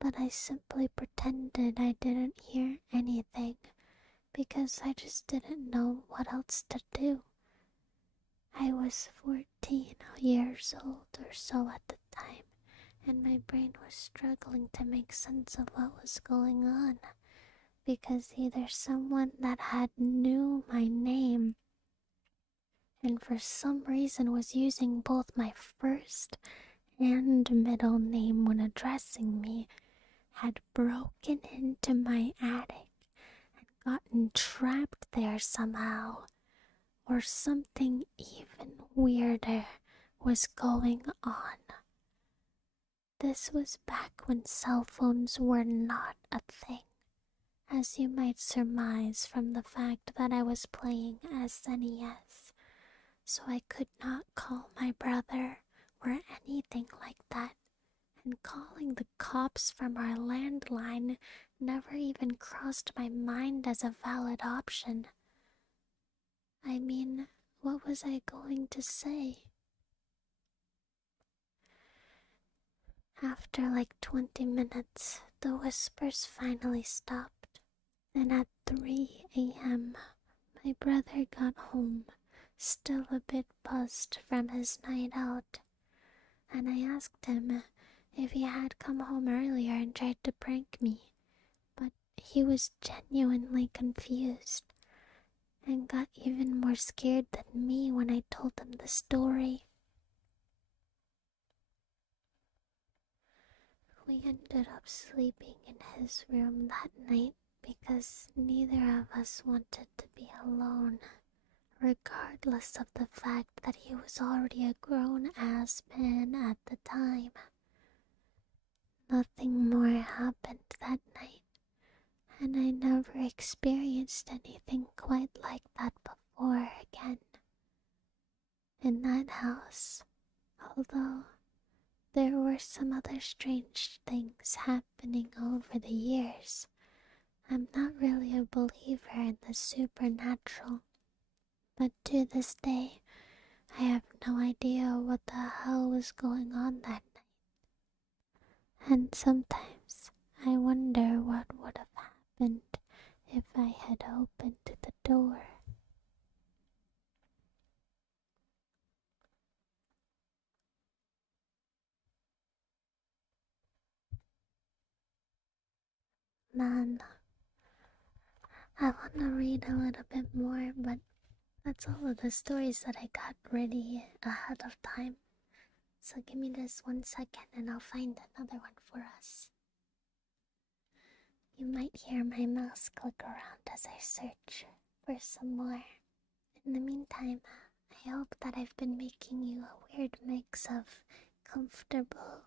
But I simply pretended I didn't hear anything because I just didn't know what else to do. I was 14 years old or so at the time, and my brain was struggling to make sense of what was going on, because either someone that had knew my name and for some reason was using both my first and middle name when addressing me had broken into my attic and gotten trapped there somehow, or something even weirder was going on. This was back when cell phones were not a thing, as you might surmise from the fact that I was playing SNES, so I could not call my brother or anything like that, and calling the cops from our landline never even crossed my mind as a valid option. I mean, what was I going to say? After like 20 minutes, the whispers finally stopped. Then at 3 a.m., my brother got home, still a bit buzzed from his night out, and I asked him if he had come home earlier and tried to prank me, but he was genuinely confused and got even more scared than me when I told him the story. We ended up sleeping in his room that night because neither of us wanted to be alone, regardless of the fact that he was already a grown-ass man at the time. Nothing more happened that night, and I never experienced anything quite like that before again. In that house, although there were some other strange things happening over the years, I'm not really a believer in the supernatural, but to this day, I have no idea what the hell was going on that night. And sometimes I wonder what would have happened if I had opened the door. man. I wanna read a little bit more, but that's all of the stories that I got ready ahead of time. So give me this 1 second and I'll find another one for us. You might hear my mouse click around as I search for some more. In the meantime, I hope that I've been making you a weird mix of comfortable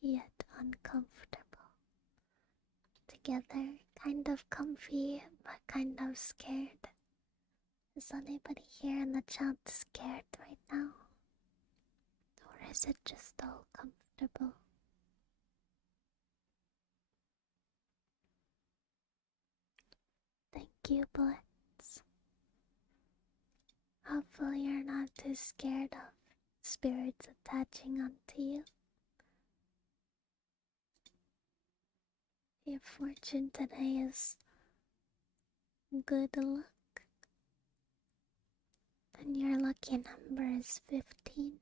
yet uncomfortable. Together, kind of comfy but kind of scared. Is anybody here in the chat scared right now? Or is it just all comfortable? Thank you, Blitz. Hopefully you're not too scared of spirits attaching onto you. Your fortune today is good luck. And your lucky number is 15.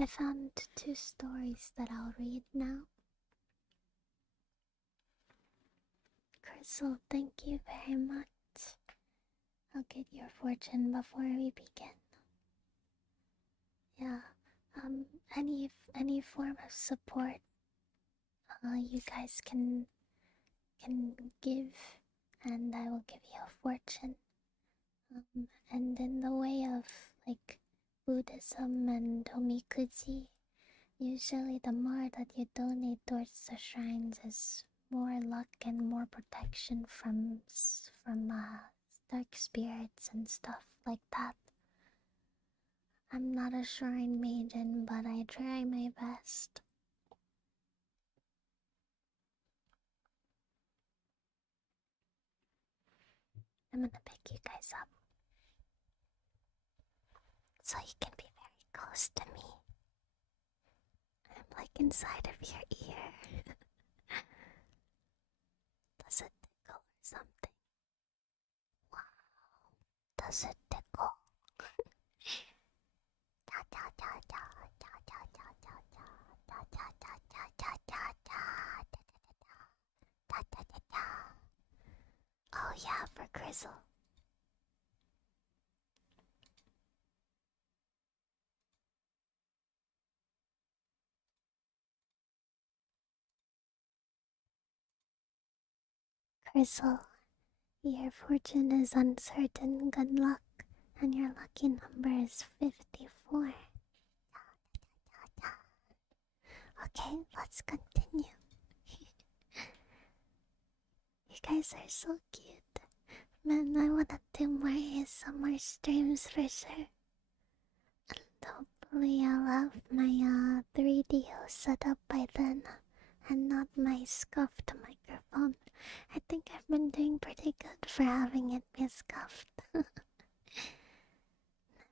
I found 2 stories that I'll read now. Crystal, thank you very much. I'll get your fortune before we begin. Yeah, any form of support you guys can give, and I will give you a fortune. And in the way of like Buddhism and omikuji, usually the more that you donate towards the shrines is more luck and more protection from dark spirits and stuff like that. I'm not a shrine maiden, but I try my best. I'm gonna pick you guys up so you can be very close to me. I'm like inside of your ear. Does it tickle or something? Wow. Does it tickle? Oh yeah, for Grizzle. Grizzle, your fortune is uncertain. Good luck, and your lucky number is 54. Okay, let's continue. You guys are so cute. Man, I wanna do more ASMR streams for sure. And hopefully I'll have my 3DO set up by then, and not my scuffed microphone. I think I've been doing pretty good for having it be scuffed.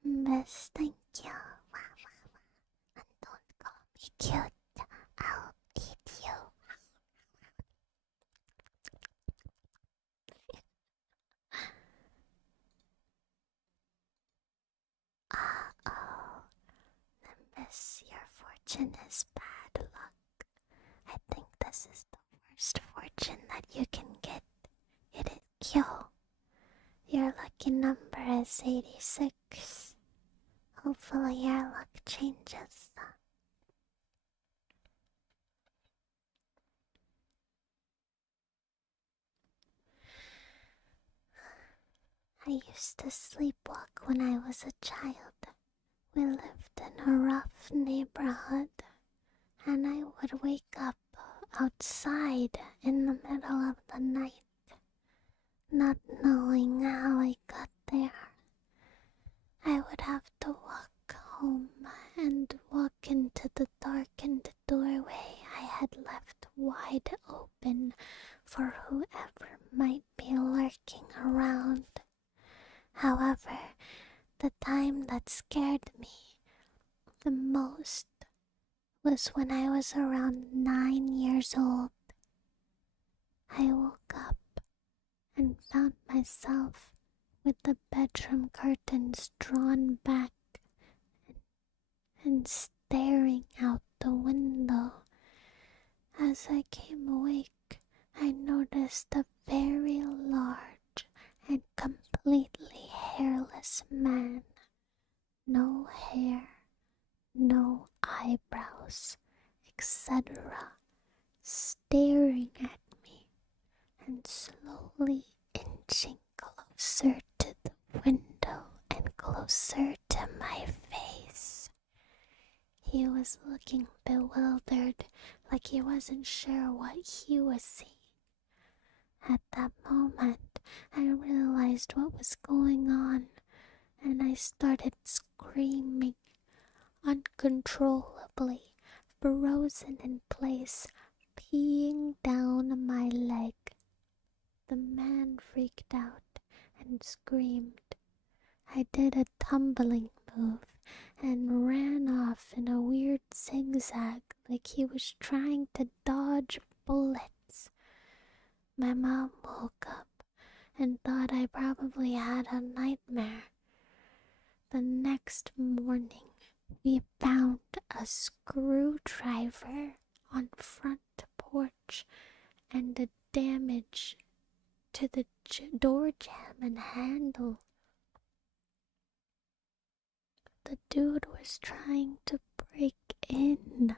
Best, thank you. And don't call me cute. I'll eat you. Oh, Nimbus, your fortune is bad luck. I think this is the worst fortune that you can get. It is Kyo. Your lucky number is 86. Hopefully your luck changes. I used to sleepwalk when I was a child. We lived in a rough neighborhood, and I would wake up outside in the middle of the night whatever might be lurking around. However, the time that scared me the most was when I was around 9 years old. I woke up and found myself with the bedroom curtains drawn back and staring out the window. As I came awake, I noticed a very large and completely hairless man. No hair, no eyebrows, etc., staring at me and slowly inching closer to the window and closer to my face. He was looking bewildered, like he wasn't sure what he was seeing. At that moment, I realized what was going on, and I started screaming uncontrollably, frozen in place, peeing down my leg. The man freaked out and screamed. I did a tumbling move and ran off in a weird zigzag like he was trying to dodge bullets. My mom woke up and thought I probably had a nightmare. The next morning, we found a screwdriver on front porch and a damage to the door jamb and handle. The dude was trying to break in.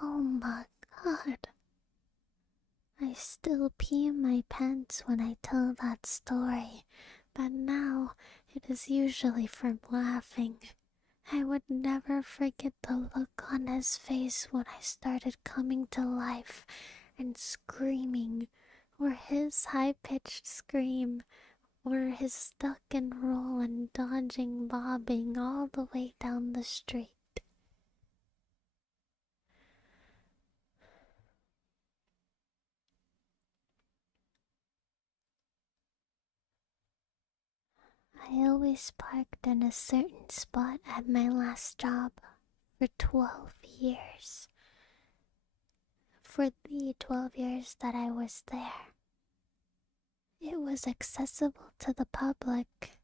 Oh my god. I still pee my pants when I tell that story, but now it is usually from laughing. I would never forget the look on his face when I started coming to life and screaming, or his high-pitched scream, or his duck and roll and dodging, bobbing all the way down the street. I always parked in a certain spot at my last job for 12 years. For the 12 years that I was there, it was accessible to the public,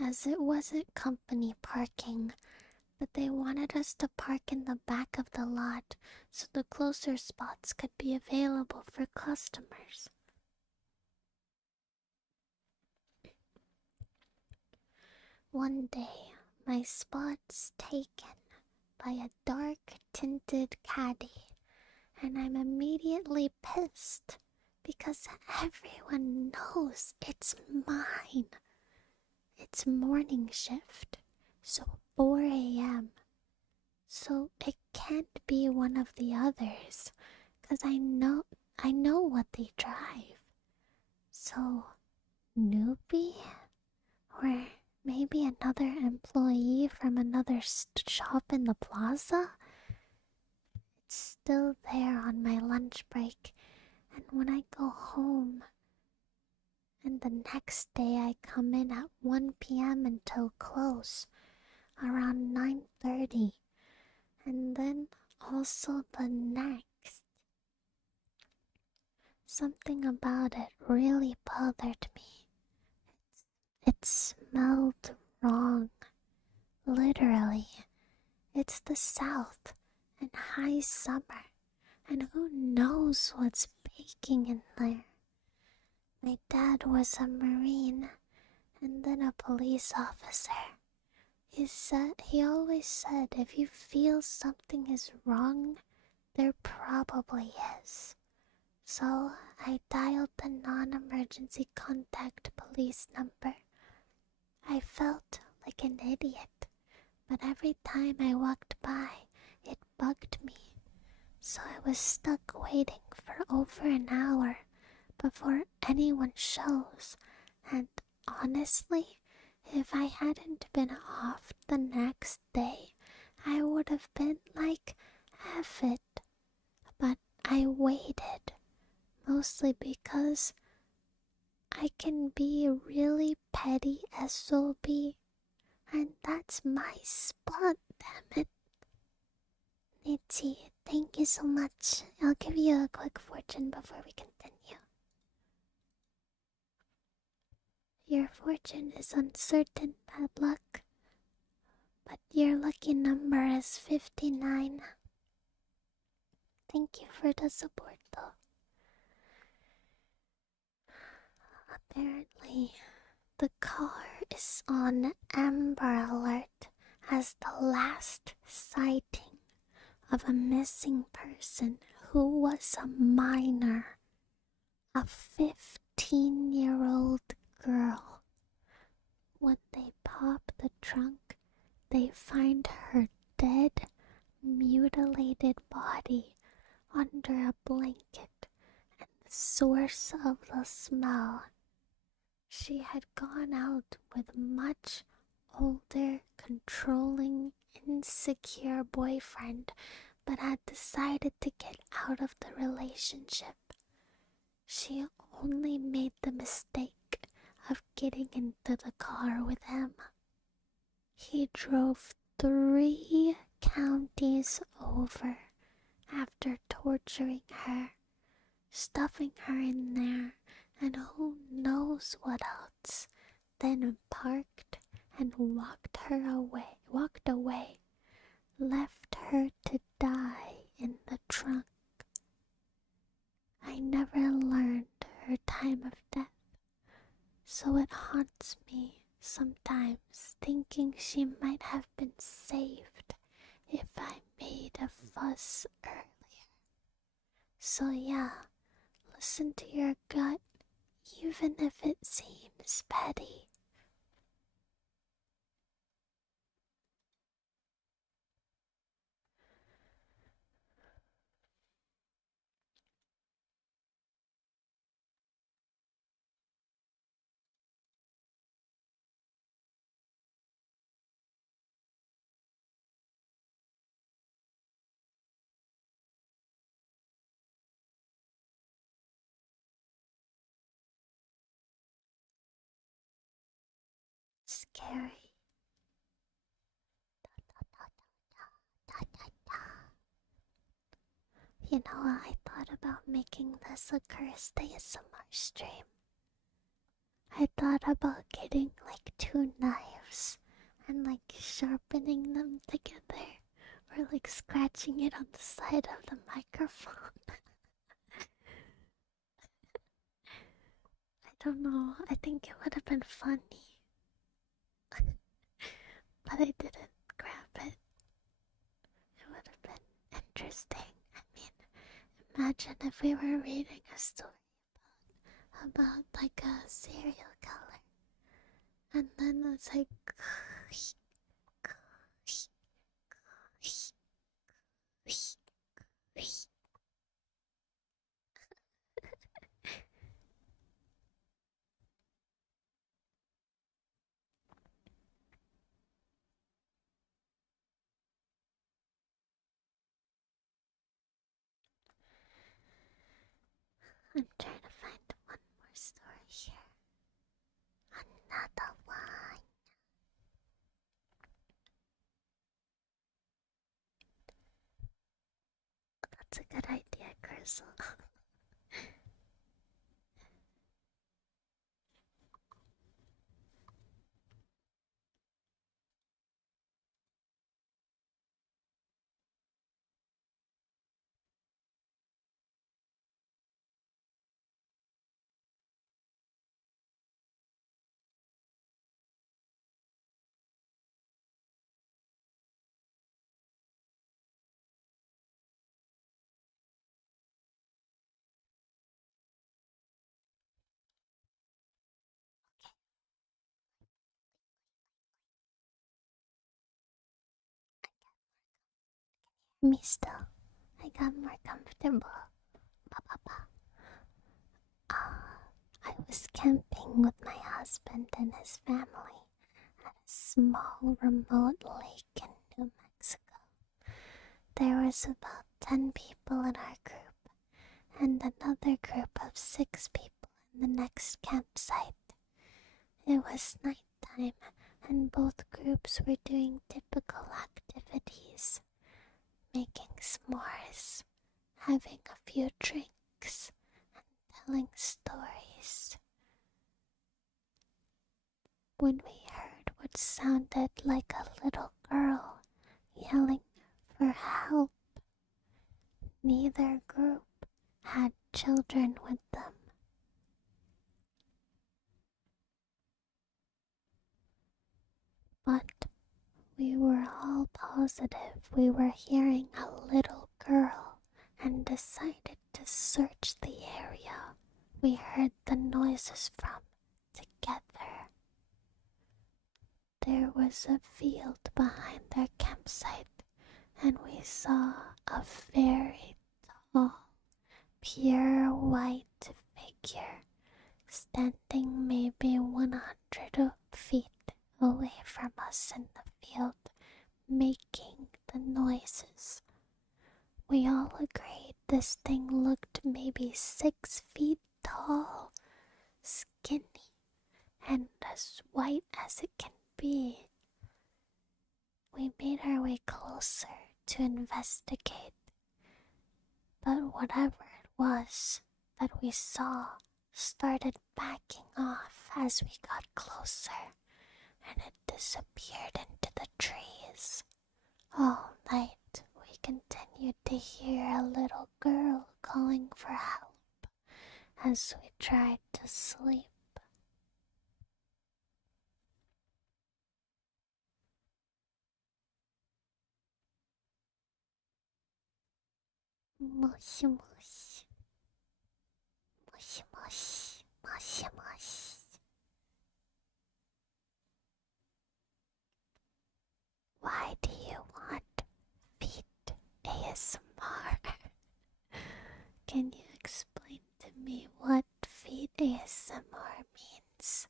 as it wasn't company parking, but they wanted us to park in the back of the lot so the closer spots could be available for customers. One day, my spot's taken by a dark-tinted caddy, and I'm immediately pissed because everyone knows it's mine. It's morning shift, so 4 a.m. So it can't be one of the others, 'cause I know what they drive. So, newbie? Or maybe another employee from another shop in the plaza? It's still there on my lunch break, and when I go home, and the next day I come in at 1 p.m. until close, around 9:30, and then also the next. Something about it really bothered me. It smelled wrong. Literally. It's the South and high summer, and who knows what's baking in there. My dad was a Marine and then a police officer. He always said if you feel something is wrong, there probably is. So I dialed the non-emergency contact police number. I felt like an idiot, but every time I walked by, it bugged me. So I was stuck waiting for over an hour before anyone shows, and honestly, if I hadn't been off the next day, I would have been like, F it. But I waited. Mostly because I can be a really petty SOB, and that's my spot, damn it. Nitsi, thank you so much. I'll give you a quick fortune before we continue. Your fortune is uncertain, bad luck, but your lucky number is 59. Thank you for the support, though. Apparently, the car is on Amber Alert as the last sighting of a missing person who was a minor, a 15-year-old girl. When they pop the trunk, they find her dead, mutilated body under a blanket, and the source of the smell. She had gone out with much older, controlling, insecure boyfriend, but had decided to get out of the relationship. She only made the mistake of getting into the car with him. He drove 3 counties over after torturing her, stuffing her in there, and who knows what else, then parked and walked away, left her to die in the trunk. I never learned her time of death, so it haunts me sometimes, thinking she might have been saved if I made a fuss earlier. So yeah, listen to your gut, even if it seems petty. Scary. You know, I thought about making this a cursed ASMR stream. I thought about getting like 2 knives and like sharpening them together, or like scratching it on the side of the microphone. I don't know, I think it would have been funny. But I didn't grab it. It would have been interesting. I mean, imagine if we were reading a story about like a serial killer, and then it's like I'm trying to find one more story here. Another one. That's a good idea, Crystal. Me still. I got more comfortable. I was camping with my husband and his family at a small remote lake in New Mexico. There was about 10 people in our group, and another group of 6 people in the next campsite. It was nighttime, and both groups were doing typical activities, making s'mores, having a few drinks, and telling stories. When we heard what sounded like a little girl yelling for help, neither group had children with them. But we were all positive we were hearing a little girl and decided to search the area we heard the noises from together. There was a field behind their campsite, and we saw a very tall, pure white figure standing maybe 100 feet away from us in the field, making the noises. We all agreed this thing looked maybe 6 feet tall, skinny, and as white as it can be. We made our way closer to investigate, but whatever it was that we saw started backing off as we got closer, and it disappeared into the trees. All night we continued to hear a little girl calling for help as we tried to sleep. Moshi moshi. Moshi moshi. Moshi moshi. Why do you want feet ASMR? Can you explain to me what feet ASMR means?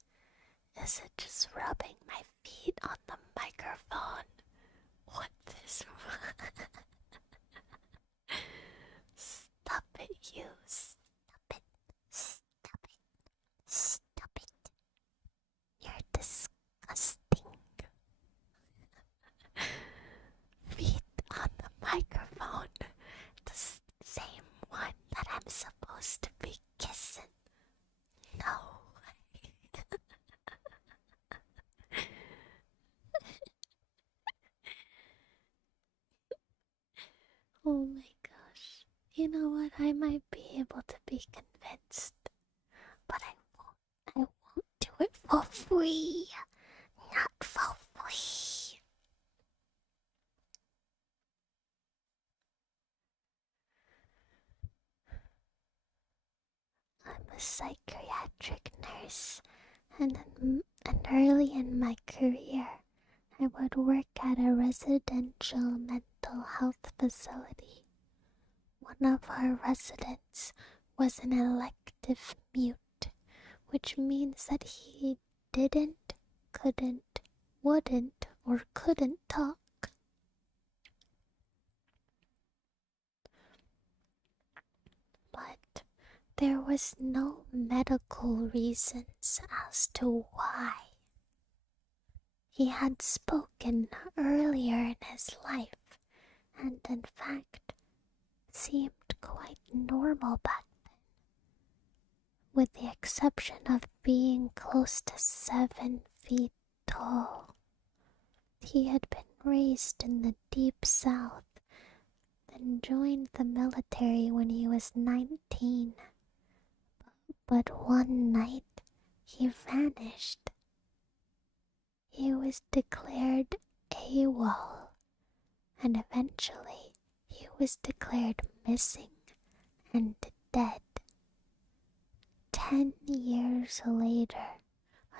Is it just rubbing my feet on the microphone? What is Stop it, you. Stop it. Stop it. Stop it. You're disgusting. Feet on the microphone. The same one that I'm supposed to be kissing. No. Oh my gosh. You know what? I might be able to be convinced, but I won't do it for free. Not for free. I'm a psychiatric nurse, and early in my career, I would work at a residential mental health facility. One of our residents was an elective mute, which means that he didn't, couldn't, wouldn't, or couldn't talk. But there was no medical reasons as to why. He had spoken earlier in his life, and in fact seemed quite normal back then, with the exception of being close to 7 feet tall. He had been raised in the deep south, then joined the military when he was 19. But one night he vanished. He was declared AWOL, and eventually he was declared missing and dead. 10 years later,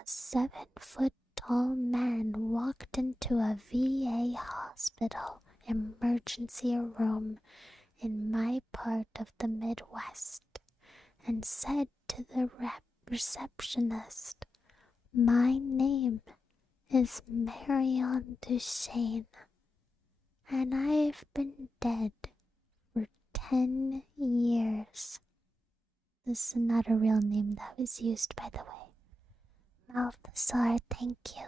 a 7-foot-tall man walked into a VA hospital emergency room in my part of the Midwest and said to the receptionist, "My name is Marion Duchesne, and I've been dead for 10 years. This is not a real name that was used, by the way. Malthasar, thank you.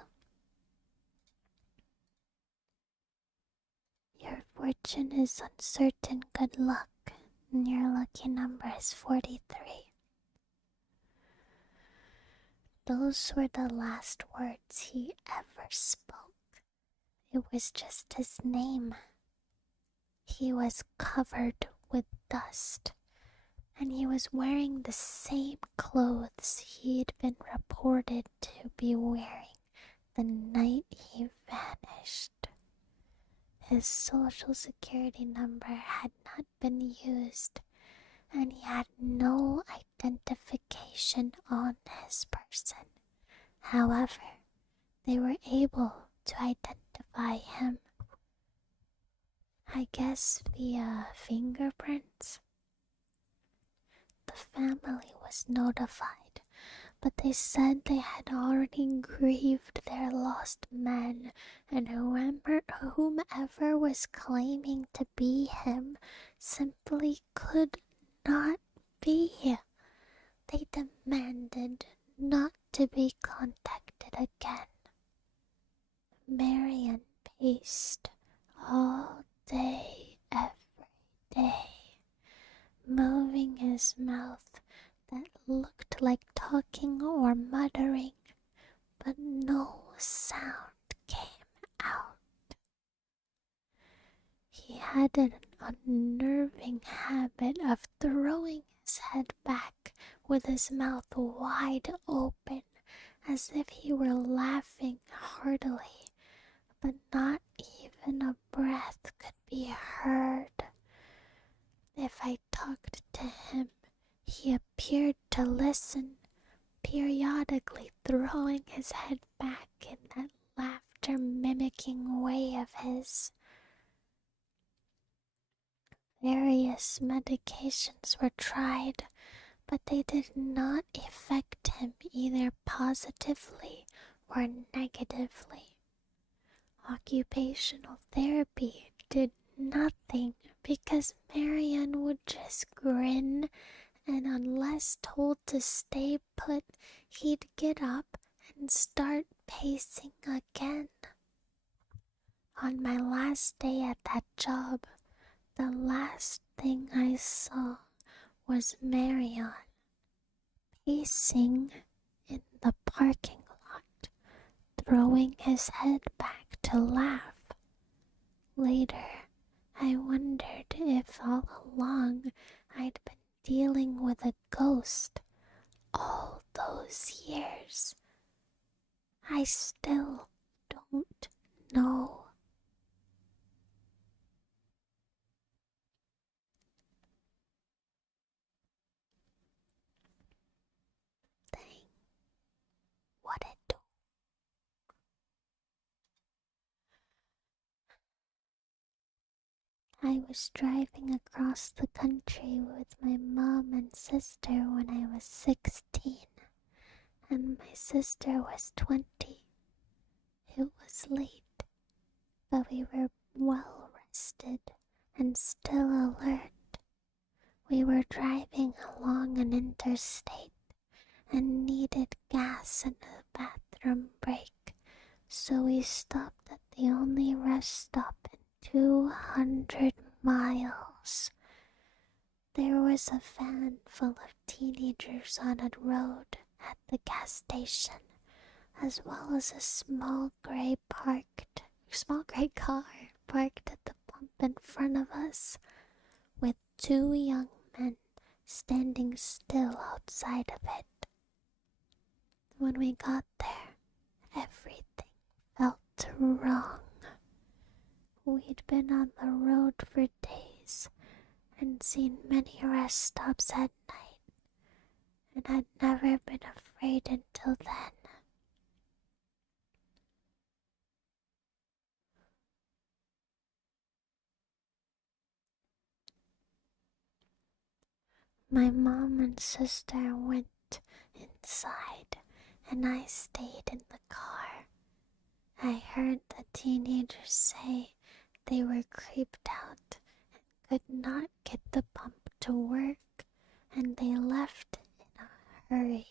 Your fortune is uncertain, good luck, and your lucky number is 43. Those were the last words he ever spoke. It was just his name. He was covered with dust, and he was wearing the same clothes he'd been reported to be wearing the night he vanished. His social security number had not been used, and he had no identification on his person. However, they were able to identify him, I guess via fingerprints. The family was notified, but they said they had already grieved their lost men, and whomever was claiming to be him simply could not be. They demanded not to be contacted again. Marion paced all day, every day, moving his mouth that looked like talking or muttering, but no sound came out. He had an unnerving habit of throwing his head back with his mouth wide open, as if he were laughing heartily, but not even a breath could be heard. If I talked to him, he appeared to listen, periodically throwing his head back in that laughter-mimicking way of his. Various medications were tried, but they did not affect him either positively or negatively. Occupational therapy did nothing because Marianne would just grin, and unless told to stay put, he'd get up and start pacing again. On my last day at that job, the last thing I saw was Marion pacing in the parking lot, throwing his head back to laugh. Later, I wondered if all along I'd been dealing with a ghost all those years. I still don't know. Dang, what it do? I was driving across the country with my mom and sister when I was 16, and my sister was 20. It was late, but we were well rested and still alert. We were driving along an interstate and needed gas and a bathroom break, so we stopped at the only rest stop in 200 miles. There was a van full of teenagers on a road at the gas station, as well as a small gray car parked at the pump in front of us, with two young men standing still outside of it. When we got there, everything felt wrong. We'd been on the road for days and seen many rest stops at night, and had never been afraid until then. My mom and sister went inside, and I stayed in the car. I heard the teenagers say they were creeped out and could not get the pump to work, and they left in a hurry.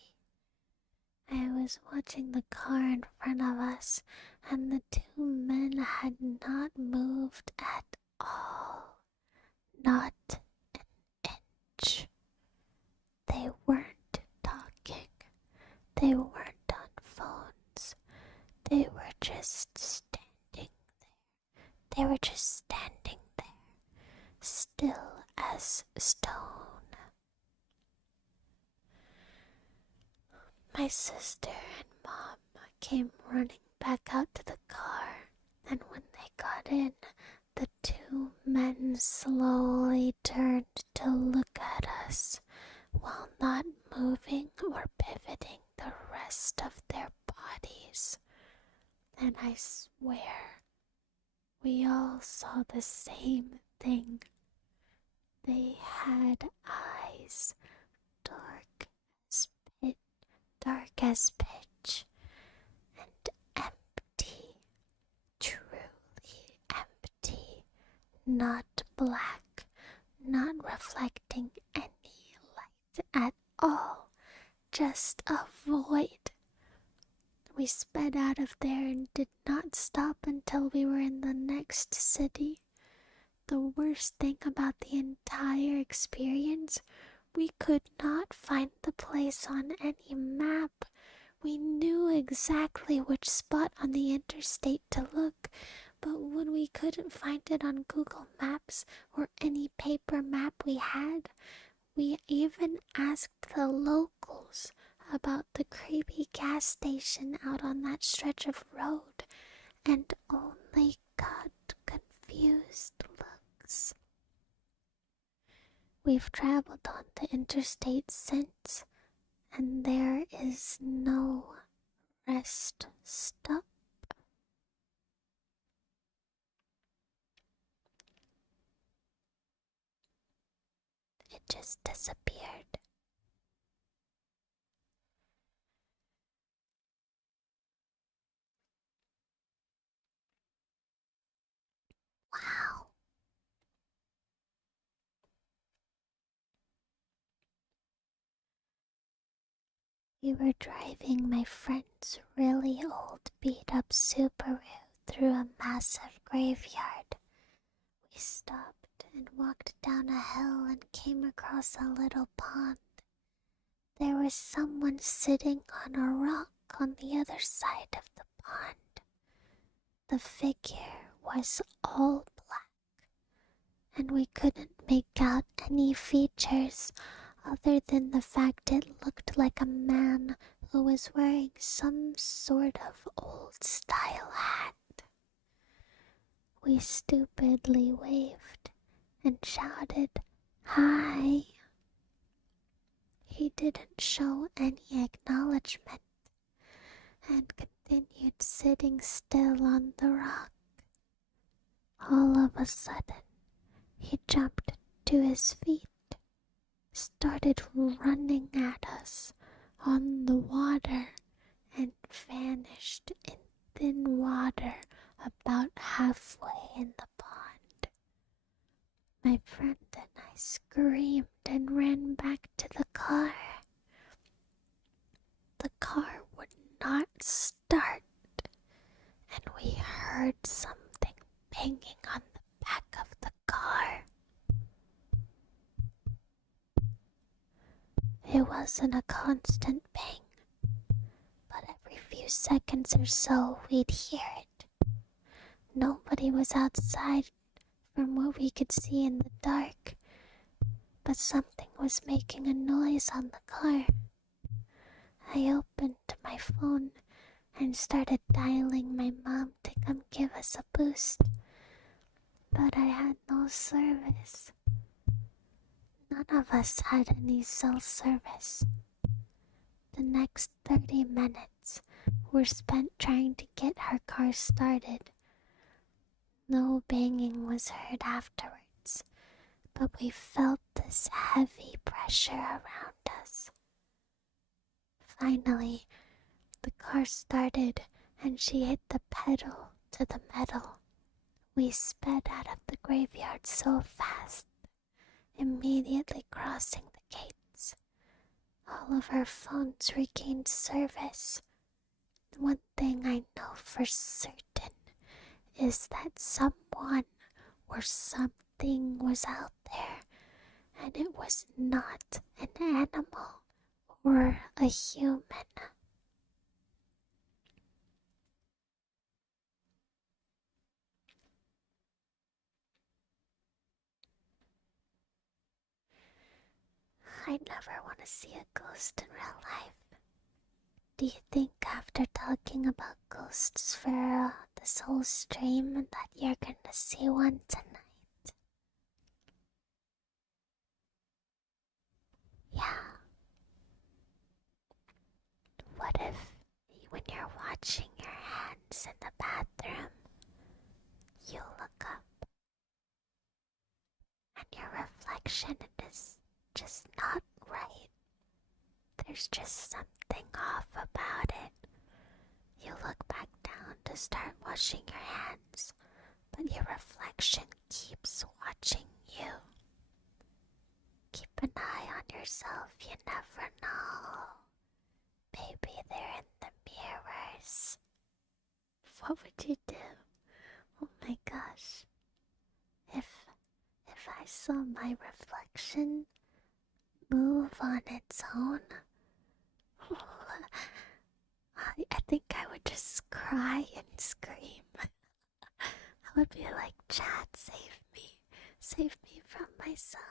I was watching the car in front of us, and the two men had not moved at all. Not an inch. They weren't talking. They weren't on phones. They were just standing there. They were just standing there, still as stone. My sister and Mom came running back out to the car, and when they got in, the two men slowly turned to look at us while not moving or pivoting the rest of their bodies. And I swear, we all saw the same thing. They had eyes dark as pitch, and empty, truly empty, not black, not reflecting any light at all, just a void. We sped out of there and did not stop until we were in the next city. The worst thing about the entire experience, we could not find the place on any map. We knew exactly which spot on the interstate to look, but when we couldn't find it on Google Maps or any paper map we had, we even asked the locals about the creepy gas station out on that stretch of road, and only got confused looks. We've traveled on the interstate since, and there is no rest stop. It just disappeared. Wow. We were driving my friend's really old beat-up Subaru through a massive graveyard. We stopped and walked down a hill and came across a little pond. There was someone sitting on a rock on the other side of the pond. The figure was all black, and we couldn't make out any features other than the fact it looked like a man who was wearing some sort of old-style hat. We stupidly waved and shouted, "Hi!" He didn't show any acknowledgement and continued sitting still on the rock. All of a sudden, he jumped to his feet, started running at us on the water, and vanished in thin water about halfway in the pond. My friend and I screamed and ran back to the car. The car would not start, and we heard something banging on the back of the car. It wasn't a constant bang, but every few seconds or so we'd hear it. Nobody was outside from what we could see in the dark, but something was making a noise on the car. I opened my phone and started dialing my mom to come give us a boost, but I had no service. None of us had any cell service. The next 30 minutes were spent trying to get her car started. No banging was heard afterwards, but we felt this heavy pressure around us. Finally, the car started and she hit the pedal to the metal. We sped out of the graveyard so fast, immediately crossing the gates. all of our phones regained service. One thing I know for certain is that someone or something was out there, and it was not an animal or a human. I never want to see a ghost in real life. Do you think after talking about ghosts for this whole stream that you're gonna see one tonight? Yeah. What if when you're washing your hands in the bathroom, you look up and your reflection is just not right? There's just something off about it. You look back down to start washing your hands, but your reflection keeps watching you. Keep an eye on yourself, you never know. Maybe they're in the mirrors. What would you do? Oh my gosh. If I saw my reflection move on its own, I think I would just cry and scream. I would be like, Chad, save me. Save me from myself.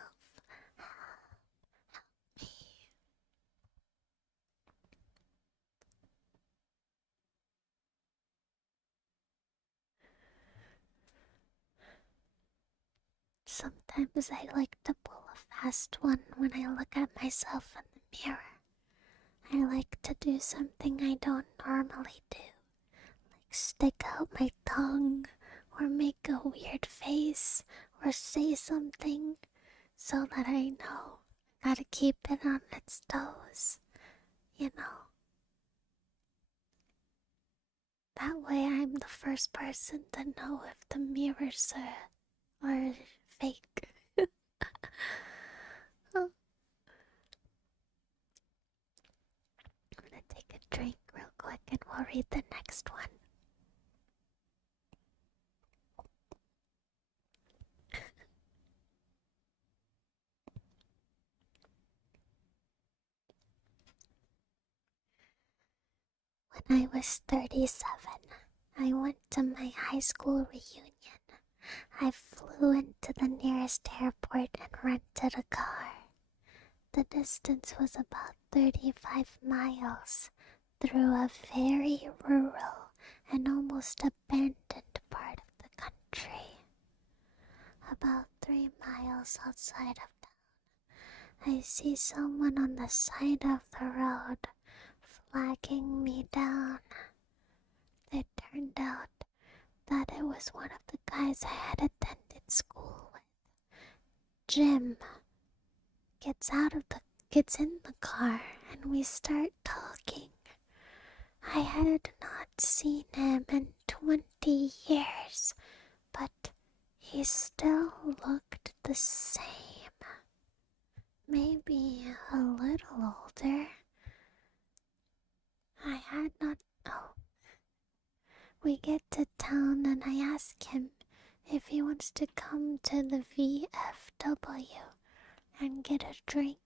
Help me. Sometimes I like to pull a fast one when I look at myself in the mirror. I like to do something I don't normally do, like stick out my tongue or make a weird face or say something so that I know I gotta keep it on its toes, you know. That way I'm the first person to know if the mirrors are fake. Oh, I'm gonna take a drink real quick and we'll read the next one. When I was 37, I went to my high school reunion. I flew into the nearest airport and rented a car. The distance was about 35 miles through a very rural and almost abandoned part of the country. About 3 miles outside of town, I see someone on the side of the road flagging me down. It turned out that it was one of the guys I had attended school with. Jim gets in the car and we start talking. I had not seen him in 20 years, but he still looked the same. Maybe a little older. I had not. Oh. We get to town and I ask him if he wants to come to the VFW and get a drink.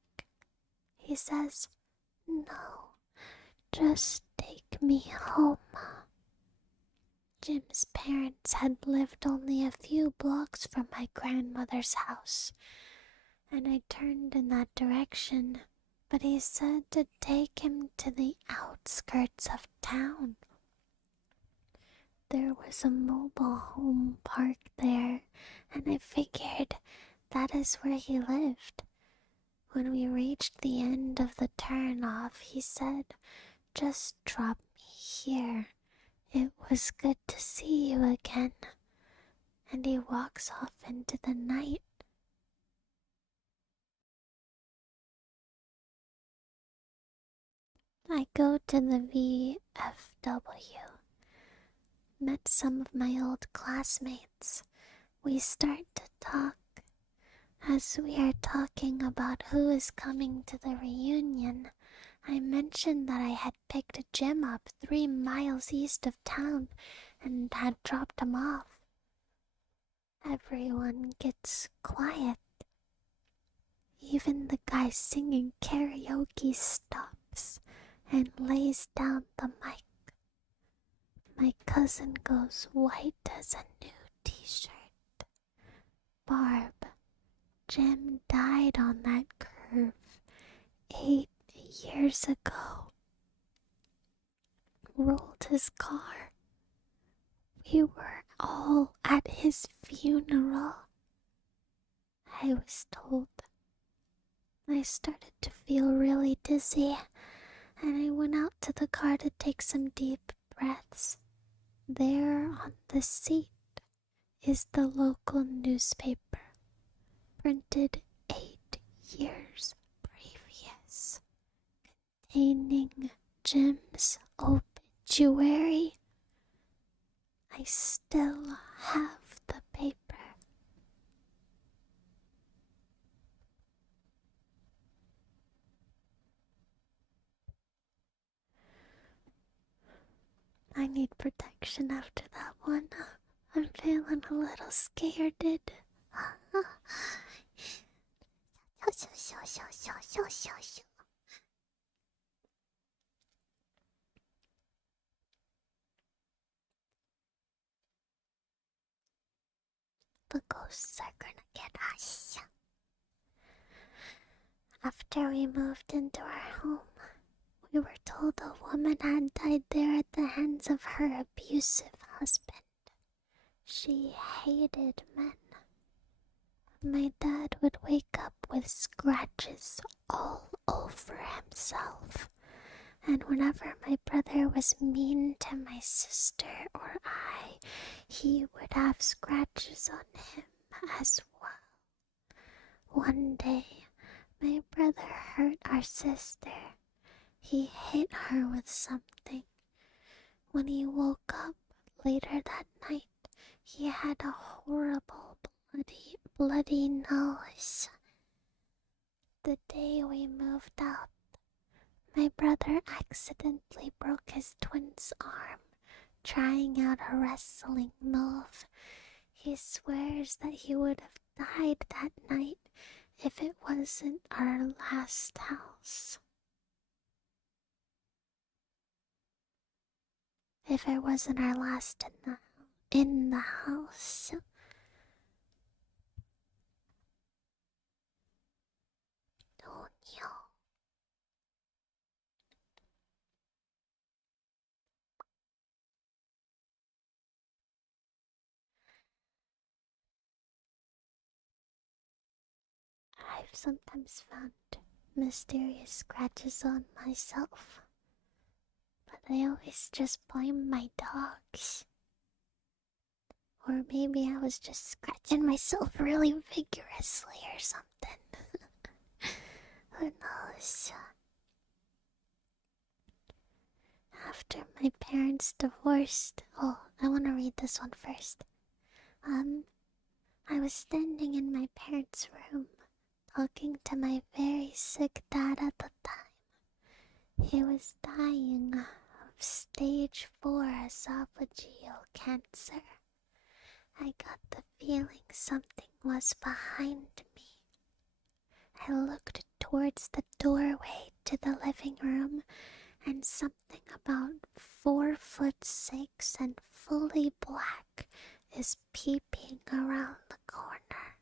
He says, no, just take me home. Jim's parents had lived only a few blocks from my grandmother's house, and I turned in that direction, but he said to take him to the outskirts of town. There was a mobile home park there, and I figured that is where he lived. When we reached the end of the turnoff, he said, just drop me here. It was good to see you again. And he walks off into the night. I go to the VFW. Met some of my old classmates. We start to talk. As we are talking about who is coming to the reunion, I mentioned that I had picked a gym up 3 miles east of town and had dropped him off. Everyone gets quiet. Even the guy singing karaoke stops and lays down the mic. My cousin goes white as a new t-shirt. Barb, Jim died on that curve 8 years ago. Rolled his car. We were all at his funeral. I was told. I started to feel really dizzy, and I went out to the car to take some deep breaths. There on the seat is the local newspaper, printed 8 years previous, containing Jim's obituary. I still have the paper. I need protection after that one. I'm feeling a little scared. The ghosts are gonna get us. After we moved into our home, we were told a woman had died there at the hands of her abusive husband. She hated men. My dad would wake up with scratches all over himself, and whenever my brother was mean to my sister or I, he would have scratches on him as well. One day, my brother hurt our sister. He hit her with something. When he woke up later that night, he had a horrible bloody nose. The day we moved out, my brother accidentally broke his twin's arm trying out a wrestling move. He swears that he would have died that night if it wasn't our last house. If it wasn't our last in the house. Oh no. I've sometimes found mysterious scratches on myself, but I always just blame my dogs. Or maybe I was just scratching myself really vigorously or something. Who knows? After my parents divorced, I want to read this one first. I was standing in my parents' room, talking to my very sick dad at the time. He was dying of stage 4 esophageal cancer. I got the feeling something was behind me. I looked towards the doorway to the living room, and something about 4'6" and fully black is peeping around the corner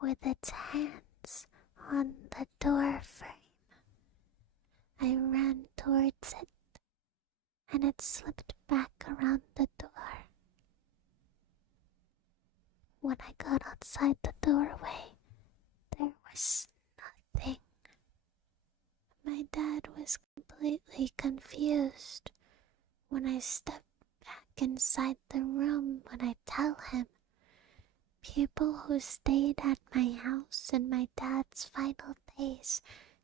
with its hands on the door frame. I ran towards it, and it slipped back around the door. When I got outside the doorway, there was nothing. My dad was completely confused. When I stepped back inside the room, when I tell him, people who stayed at my house in my dad's final days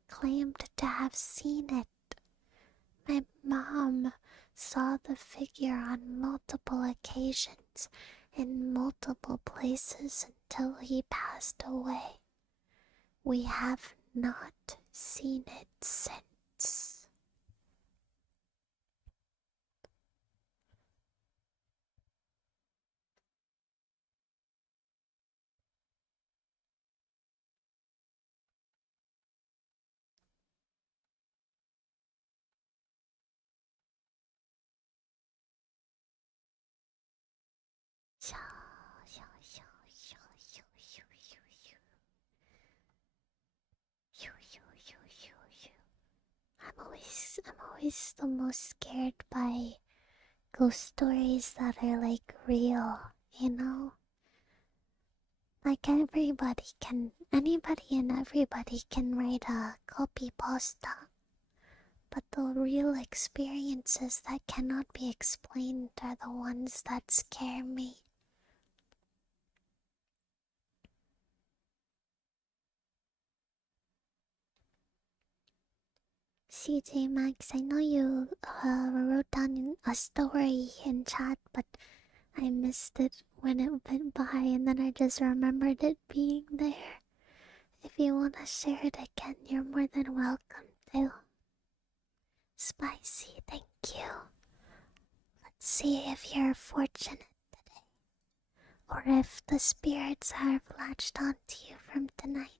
claimed to have seen it. My mom saw the figure on multiple occasions in multiple places until he passed away. We have not seen it since. thoughts. I'm always the most scared by ghost stories that are like real, you know? Like anybody and everybody can write a copy pasta, but the real experiences that cannot be explained are the ones that scare me. CJ Max, I know you wrote down a story in chat, but I missed it when it went by, and then I just remembered it being there. If you want to share it again, you're more than welcome to. Spicy, thank you. Let's see if you're fortunate today, or if the spirits have latched onto you from tonight.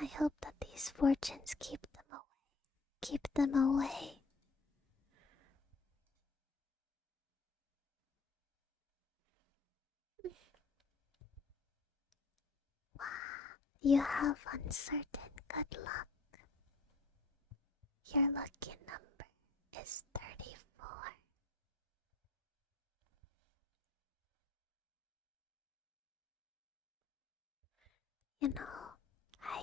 I hope that these fortunes keep them away. Keep them away. You have uncertain good luck. Your lucky number is 34. You know, I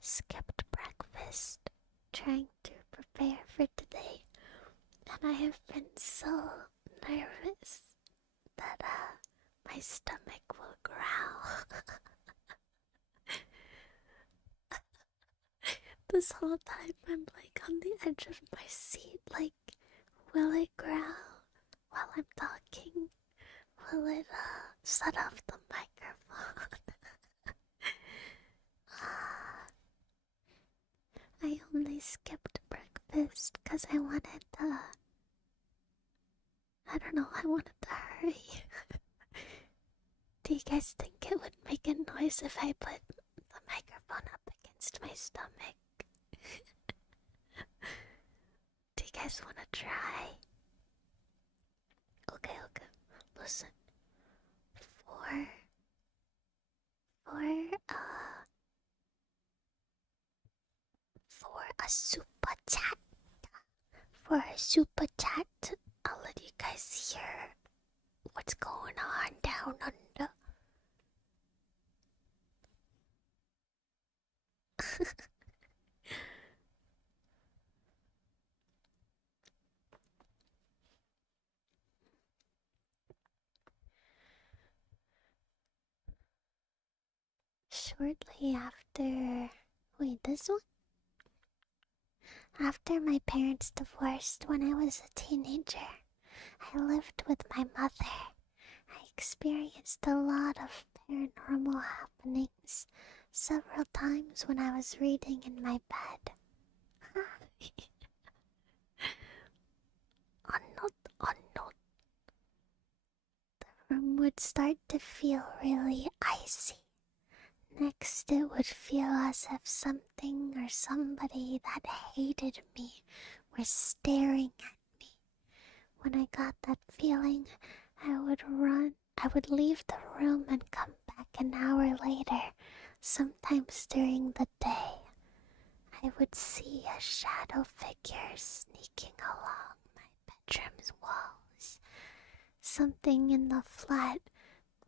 skipped breakfast trying to prepare for today, and I have been so nervous that my stomach will growl. This whole time I'm like on the edge of my seat, like, will it growl while I'm talking? Will it shut off the microphone? I only skipped breakfast because I wanted I wanted to hurry. Do you guys think it would make a noise if I put the microphone up against my stomach? Do you guys want to try? Okay. Listen. For a super chat. For a super chat, I'll let you guys hear what's going on down under. Shortly after. Wait, this one? After my parents divorced when I was a teenager, I lived with my mother. I experienced a lot of paranormal happenings several times when I was reading in my bed. On note. The room would start to feel really icy. Next, it would feel as if something or somebody that hated me were staring at me. When I got that feeling, I would run. I would leave the room and come back an hour later, sometimes during the day. I would see a shadow figure sneaking along my bedroom's walls. Something in the flat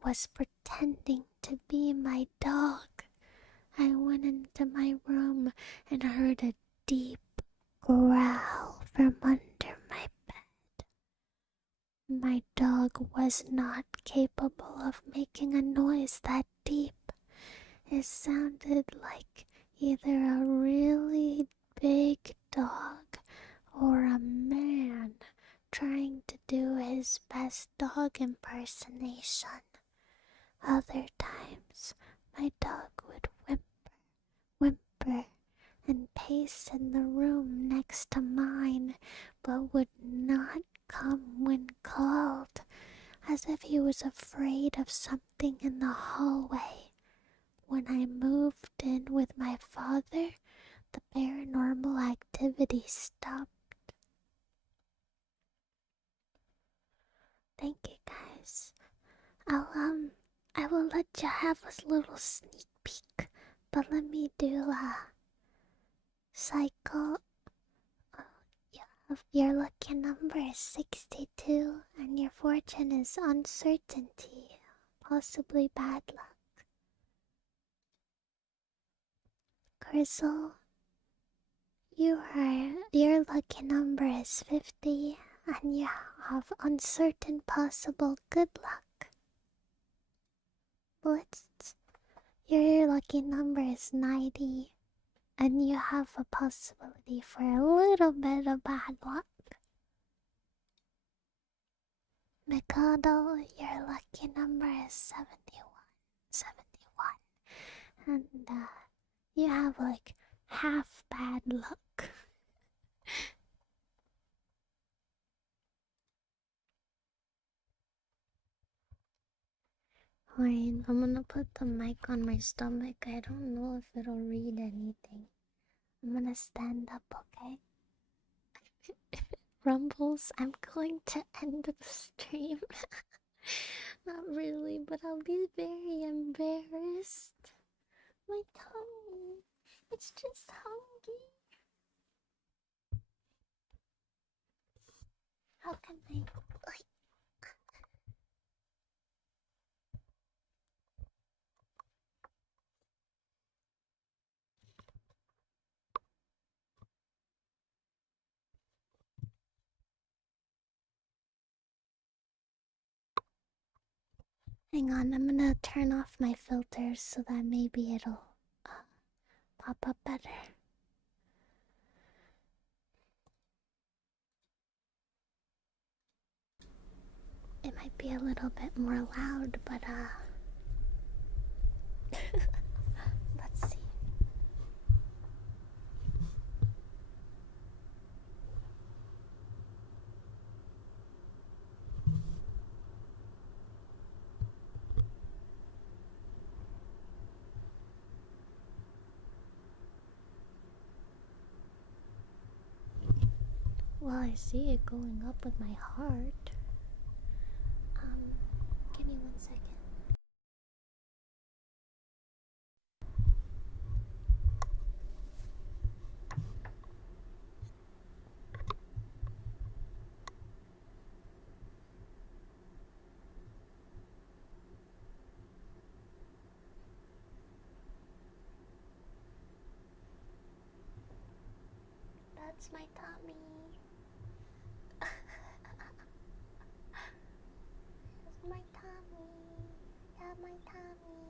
was pretending to be my dog. I went into my room and heard a deep growl from under my bed. My dog was not capable of making a noise that deep. It sounded like either a really big dog or a man trying to do his best dog impersonation. Other times, my dog would whimper, and paced in the room next to mine, but would not come when called, as if he was afraid of something in the hallway. When I moved in with my father, the paranormal activity stopped. Thank you guys. I will let you have a little sneak peek, but let me do a cycle. Your lucky number is 62, and your fortune is uncertainty, possibly bad luck. Crystal, your lucky number is 50, and you have uncertain possible good luck. Blitz, your lucky number is 90, and you have a possibility for a little bit of bad luck. Mikado, your lucky number is 71, and you have like half bad luck. Fine, I'm gonna put the mic on my stomach. I don't know if it'll read anything. I'm gonna stand up, okay? If it rumbles, I'm going to end the stream. Not really, but I'll be very embarrassed. My tummy, it's just hungry. How can I, like... Hang on, I'm gonna turn off my filters so that maybe it'll pop up better. It might be a little bit more loud, but let's see. Well, I see it going up with my heart. Give me 1 second. That's my tummy. That's my tummy. Yeah, my tummy.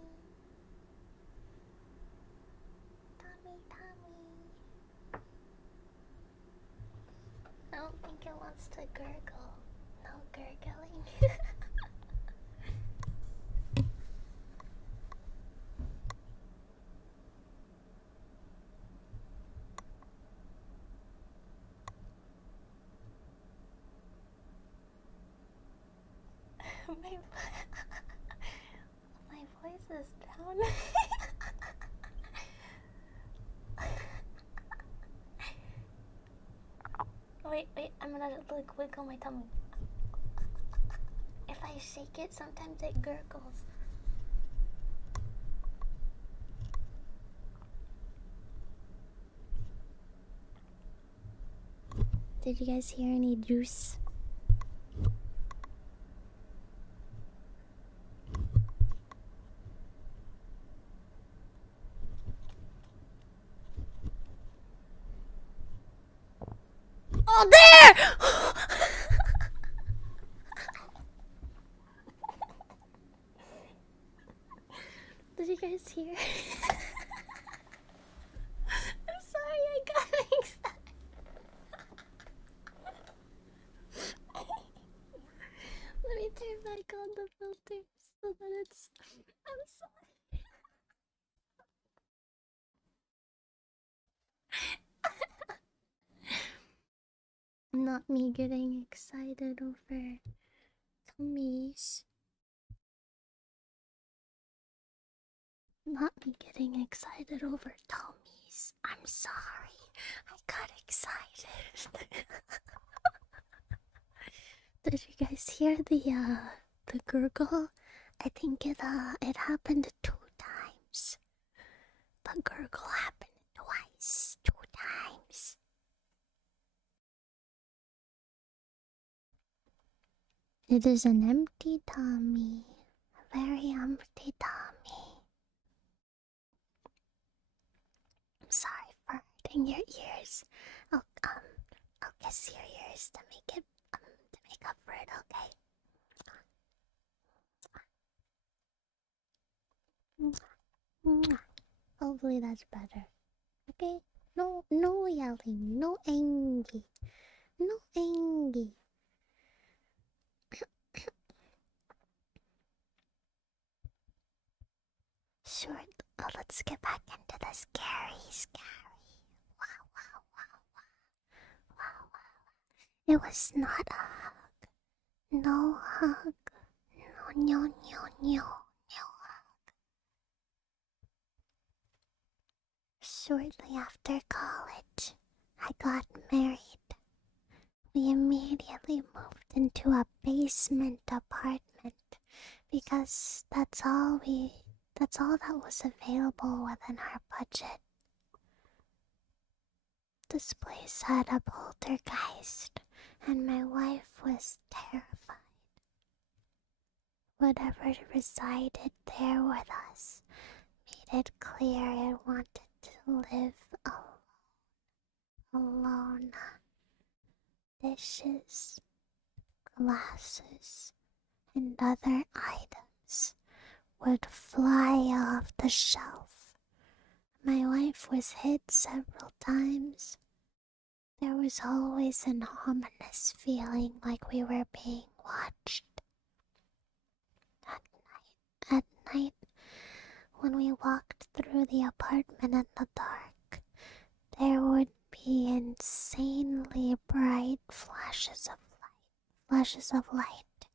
Tummy. I don't think it wants to gurgle. No gurgling. my, my voice is down. Wait, I'm gonna like wiggle my tummy. If I shake it, sometimes it gurgles. Did you guys hear any juice? Oh, there! Did you guys hear? I'm sorry, I got excited. Let me turn back on the filter so that it's... I'm sorry. Not me getting excited over tummies. Not me getting excited over tummies. I'm sorry. I got excited. Did you guys hear the gurgle? I think it happened 2 times. The gurgle happened twice. 2 times. It is an empty tummy. A very empty tummy. I'm sorry for hurting your ears. I'll kiss your ears to make up for it, okay? Hopefully that's better. Okay? No yelling, no angry. No angry. Sure, let's get back into the scary. Wow, wow, wow, wow, wow, wow. It was not a hug. No hug. No. Shortly after college, I got married. We immediately moved into a basement apartment because that's all that was available within our budget. This place had a poltergeist, and my wife was terrified. Whatever resided there with us made it clear it wanted to live alone. Dishes, glasses, and other items would fly off the shelf. My wife was hit several times. There was always an ominous feeling like we were being watched. At night, when we walked through the apartment in the dark, there would be insanely bright flashes of light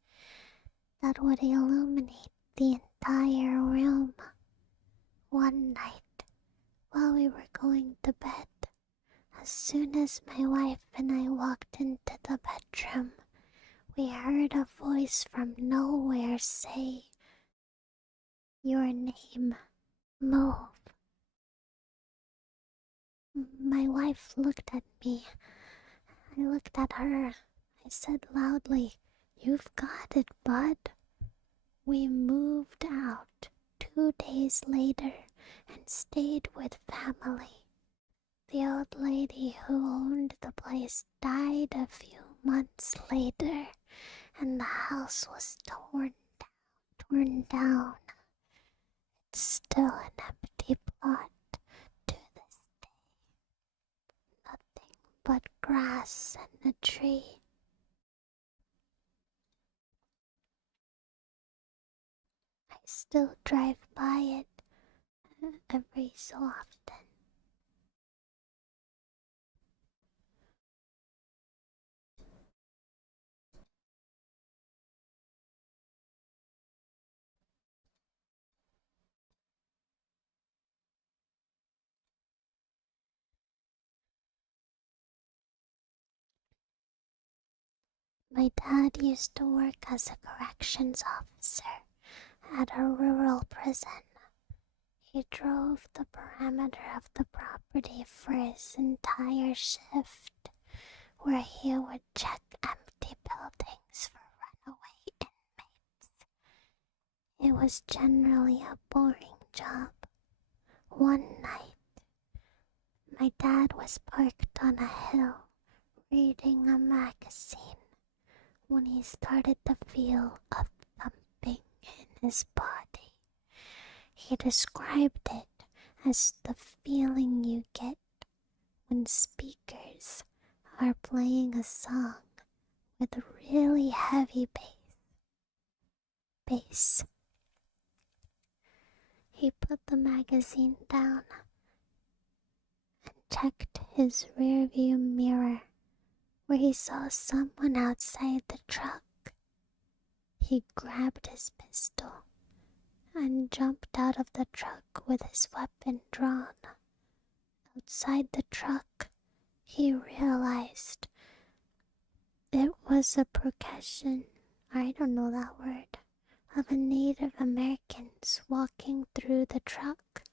that would illuminate the entire room. One night, while we were going to bed, as soon as my wife and I walked into the bedroom, we heard a voice from nowhere say, "Your name, move." My wife looked at me. I looked at her. I said loudly, "You've got it, bud." We moved out 2 days later and stayed with family. The old lady who owned the place died a few months later, and the house was torn down. It's still an empty plot to this day. Nothing but grass and a tree. I still drive by it every so often. My dad used to work as a corrections officer at a rural prison. He drove the perimeter of the property for his entire shift, where he would check empty buildings for runaway inmates. It was generally a boring job. One night, my dad was parked on a hill reading a magazine when he started to feel a thumping in his body. He described it as the feeling you get when speakers are playing a song with really heavy bass. He put the magazine down and checked his rearview mirror where he saw someone outside the truck. He grabbed his pistol and jumped out of the truck with his weapon drawn. Outside the truck, he realized it was a percussion, I don't know that word, of a Native Americans walking through the truck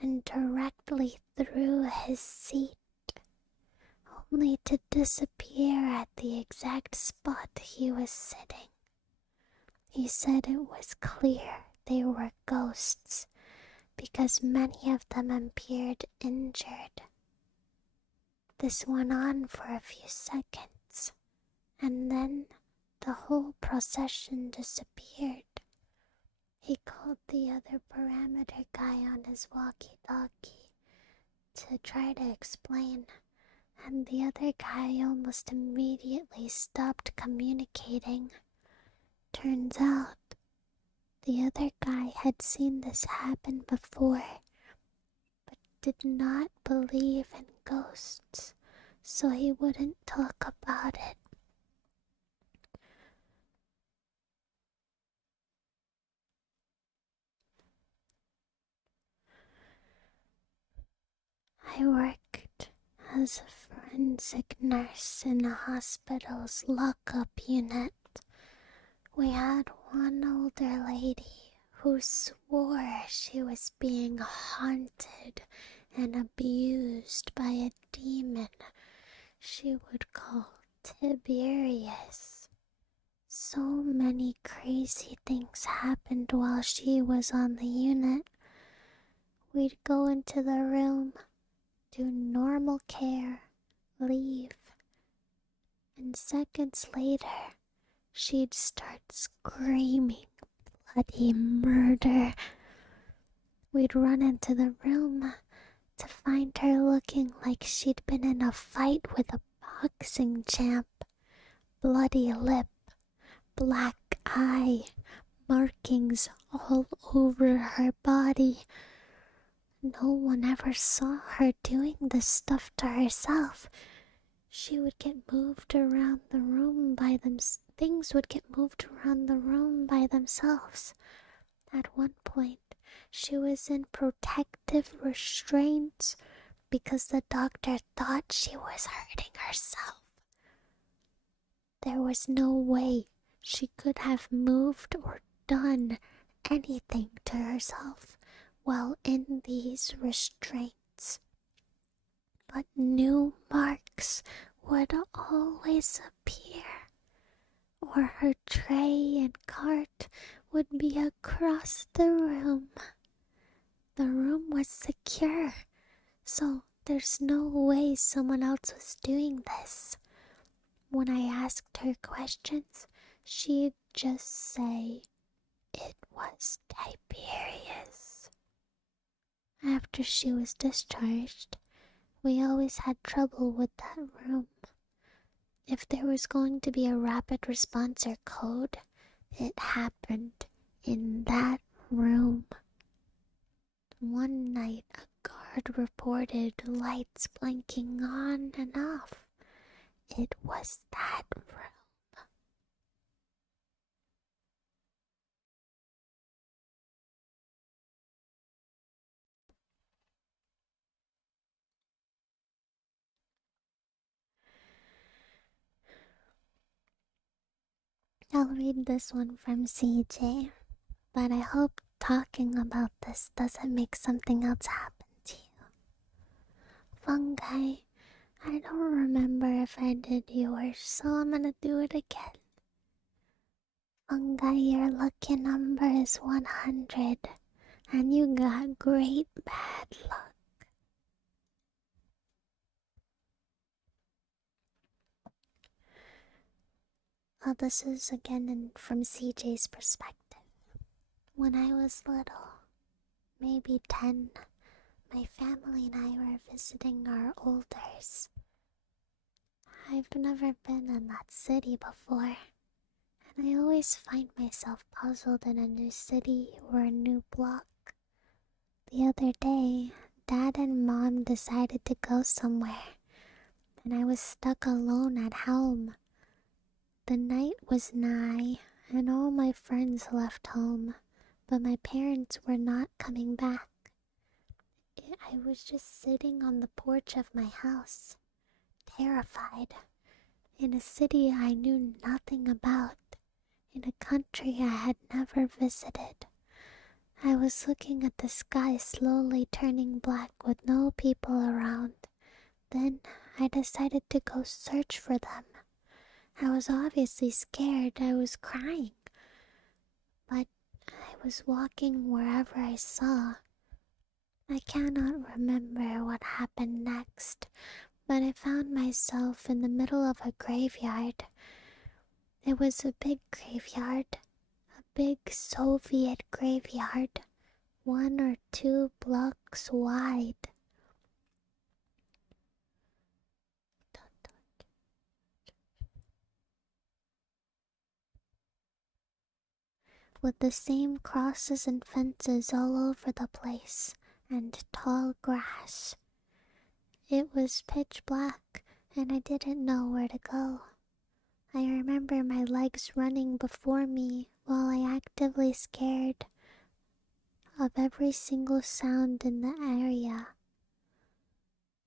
and directly through his seat, only to disappear at the exact spot he was sitting. He said it was clear they were ghosts because many of them appeared injured. This went on for a few seconds, and then the whole procession disappeared. He called the other parameter guy on his walkie-talkie to try to explain, and the other guy almost immediately stopped communicating. Turns out, the other guy had seen this happen before, but did not believe in ghosts, so he wouldn't talk about it. I worked as a forensic nurse in a hospital's lockup unit. We had one older lady who swore she was being haunted and abused by a demon she would call Tiberius. So many crazy things happened while she was on the unit. We'd go into the room, do normal care, leave, and seconds later, she'd start screaming bloody murder. We'd run into the room to find her looking like she'd been in a fight with a boxing champ. Bloody lip, black eye, markings all over her body. No one ever saw her doing this stuff to herself. She would get moved around the room by things would get moved around the room by themselves. At one point, she was in protective restraints because the doctor thought she was hurting herself. There was no way she could have moved or done anything to herself while in these restraints. But new marks would always appear, or her tray and cart would be across the room. The room was secure, so there's no way someone else was doing this. When I asked her questions, she'd just say it was Tiberius. After she was discharged, we always had trouble with that room. If there was going to be a rapid response or code, it happened in that room. One night, a guard reported lights blinking on and off. It was that room. I'll read this one from CJ, but I hope talking about this doesn't make something else happen to you. Fungi, I don't remember if I did yours, so I'm gonna do it again. Fungi, your lucky number is 100, and you got great bad luck. Oh, this is again from CJ's perspective. When I was little, maybe 10, my family and I were visiting our elders. I've never been in that city before, and I always find myself puzzled in a new city or a new block. The other day, Dad and Mom decided to go somewhere, and I was stuck alone at home. The night was nigh, and all my friends left home, but my parents were not coming back. I was just sitting on the porch of my house, terrified, in a city I knew nothing about, in a country I had never visited. I was looking at the sky slowly turning black with no people around. Then I decided to go search for them. I was obviously scared. I was crying. But I was walking wherever I saw. I cannot remember what happened next, but I found myself in the middle of a graveyard. It was a big graveyard, a big Soviet graveyard, 1 or 2 blocks wide. With the same crosses and fences all over the place, and tall grass. It was pitch black, and I didn't know where to go. I remember my legs running before me while I actively scared of every single sound in the area.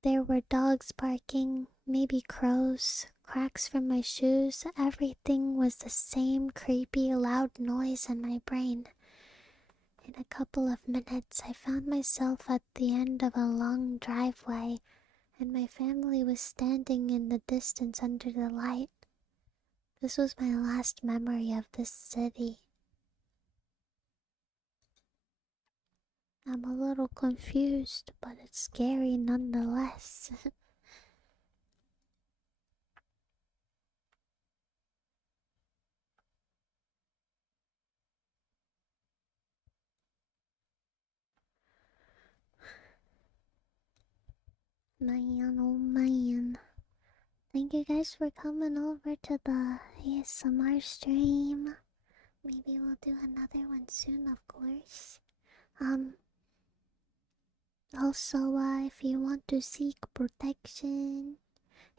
There were dogs barking, maybe crows, cracks from my shoes. Everything was the same creepy, loud noise in my brain. In a couple of minutes, I found myself at the end of a long driveway, and my family was standing in the distance under the light. This was my last memory of this city. I'm a little confused, but it's scary nonetheless. Man, oh man. Thank you guys for coming over to the ASMR stream. Maybe we'll do another one soon, of course. Also, if you want to seek protection,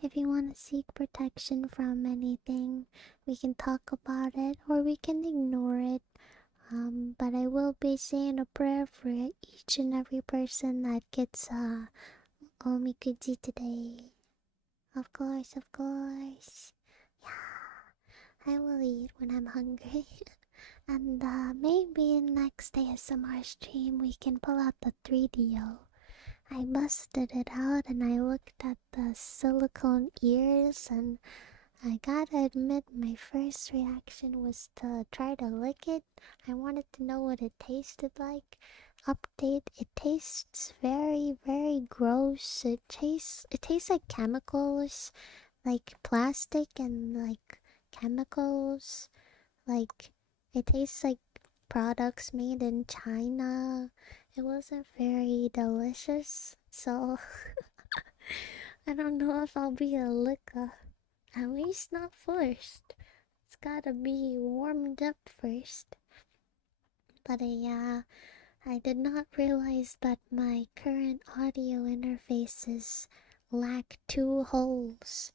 if you want to seek protection from anything, we can talk about it or we can ignore it. But I will be saying a prayer for each and every person that gets omikuji today. Of course, of course. Yeah, I will eat when I'm hungry. And maybe next ASMR stream we can pull out the 3DO. I busted it out and I looked at the silicone ears, and I gotta admit my first reaction was to try to lick it. I wanted to know what it tasted like. Update, it tastes very, very gross. It tastes like chemicals, like plastic and like chemicals. Like, it tastes like products made in China. It wasn't very delicious, so I don't know if I'll be a licker. At least not first. It's gotta be warmed up first. But I did not realize that my current audio interfaces lack 2 holes.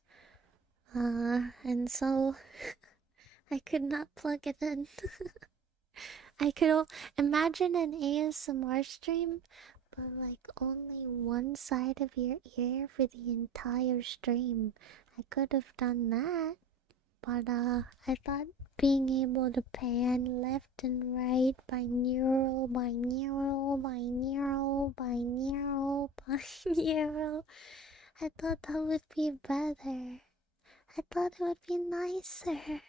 And so I could not plug it in. I could imagine an ASMR stream, but like only one side of your ear for the entire stream. I could have done that, but I thought being able to pan left and right, binaural, binaural, binaural, binaural, binaural, I thought that would be better. I thought it would be nicer.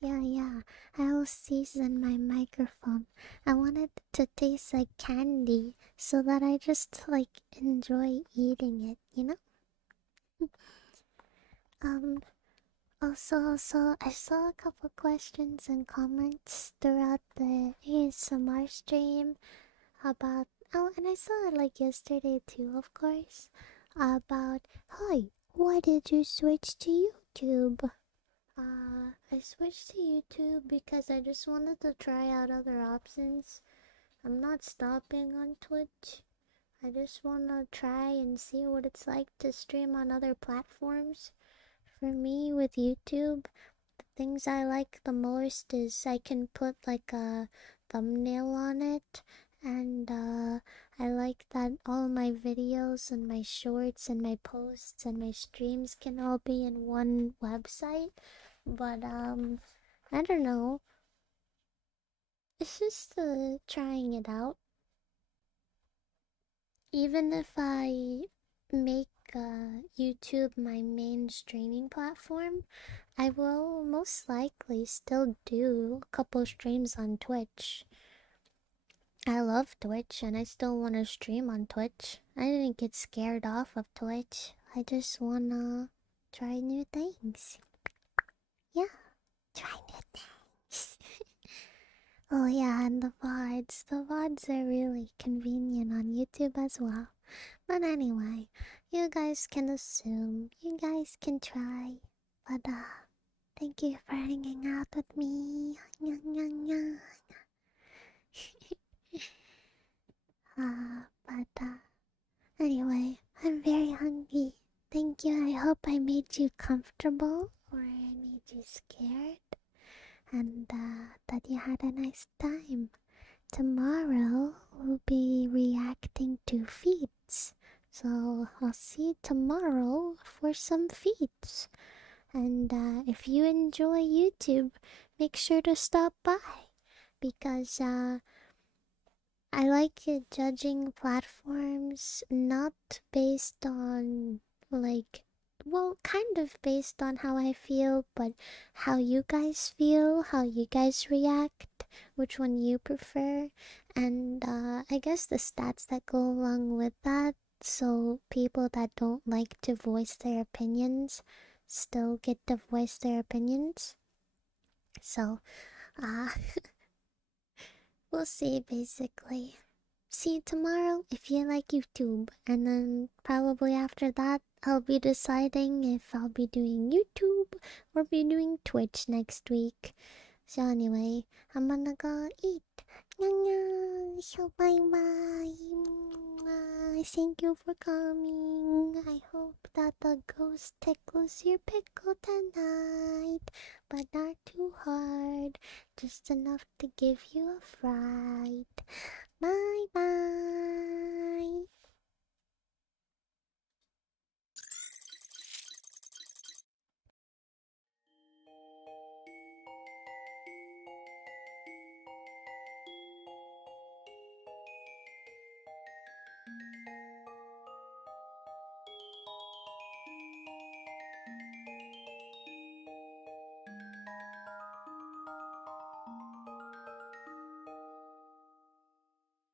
Yeah, I'll season my microphone. I want it to taste like candy so that I just like enjoy eating it, you know? Also, I saw a couple questions and comments throughout the ASMR stream about, oh, and I saw it like yesterday too, of course, about, hi, why did you switch to YouTube? I switched to YouTube because I just wanted to try out other options. I'm not stopping on Twitch. I just wanna try and see what it's like to stream on other platforms. For me, with YouTube, the things I like the most is I can put like a thumbnail on it, and I like that all my videos and my shorts and my posts and my streams can all be in one website. But I don't know. It's just trying it out. Even if I make YouTube my main streaming platform, I will most likely still do a couple streams on Twitch. I love Twitch and I still want to stream on Twitch. I didn't get scared off of Twitch. I just wanna try new things. Yeah, try new things. Oh yeah, and the VODs. The VODs are really convenient on YouTube as well. But anyway, you guys can assume, you guys can try. But thank you for hanging out with me. But anyway, I'm very hungry. Thank you. I hope I made you comfortable or I made you scared. And that you had a nice time. Tomorrow we'll be reacting to feeds. So I'll see you tomorrow for some feeds. And if you enjoy YouTube, make sure to stop by. Because I like it judging platforms not based on, like, well, kind of based on how I feel, but how you guys feel, how you guys react, which one you prefer, and I guess the stats that go along with that, so people that don't like to voice their opinions still get to voice their opinions. So, uh, we'll see basically. See you tomorrow if you like YouTube, and then probably after that, I'll be deciding if I'll be doing YouTube or be doing Twitch next week. So anyway, I'm gonna go eat. So bye bye. Thank you for coming. I hope that the ghost tickles your pickle tonight, but not too hard, just enough to give you a fright. Bye bye.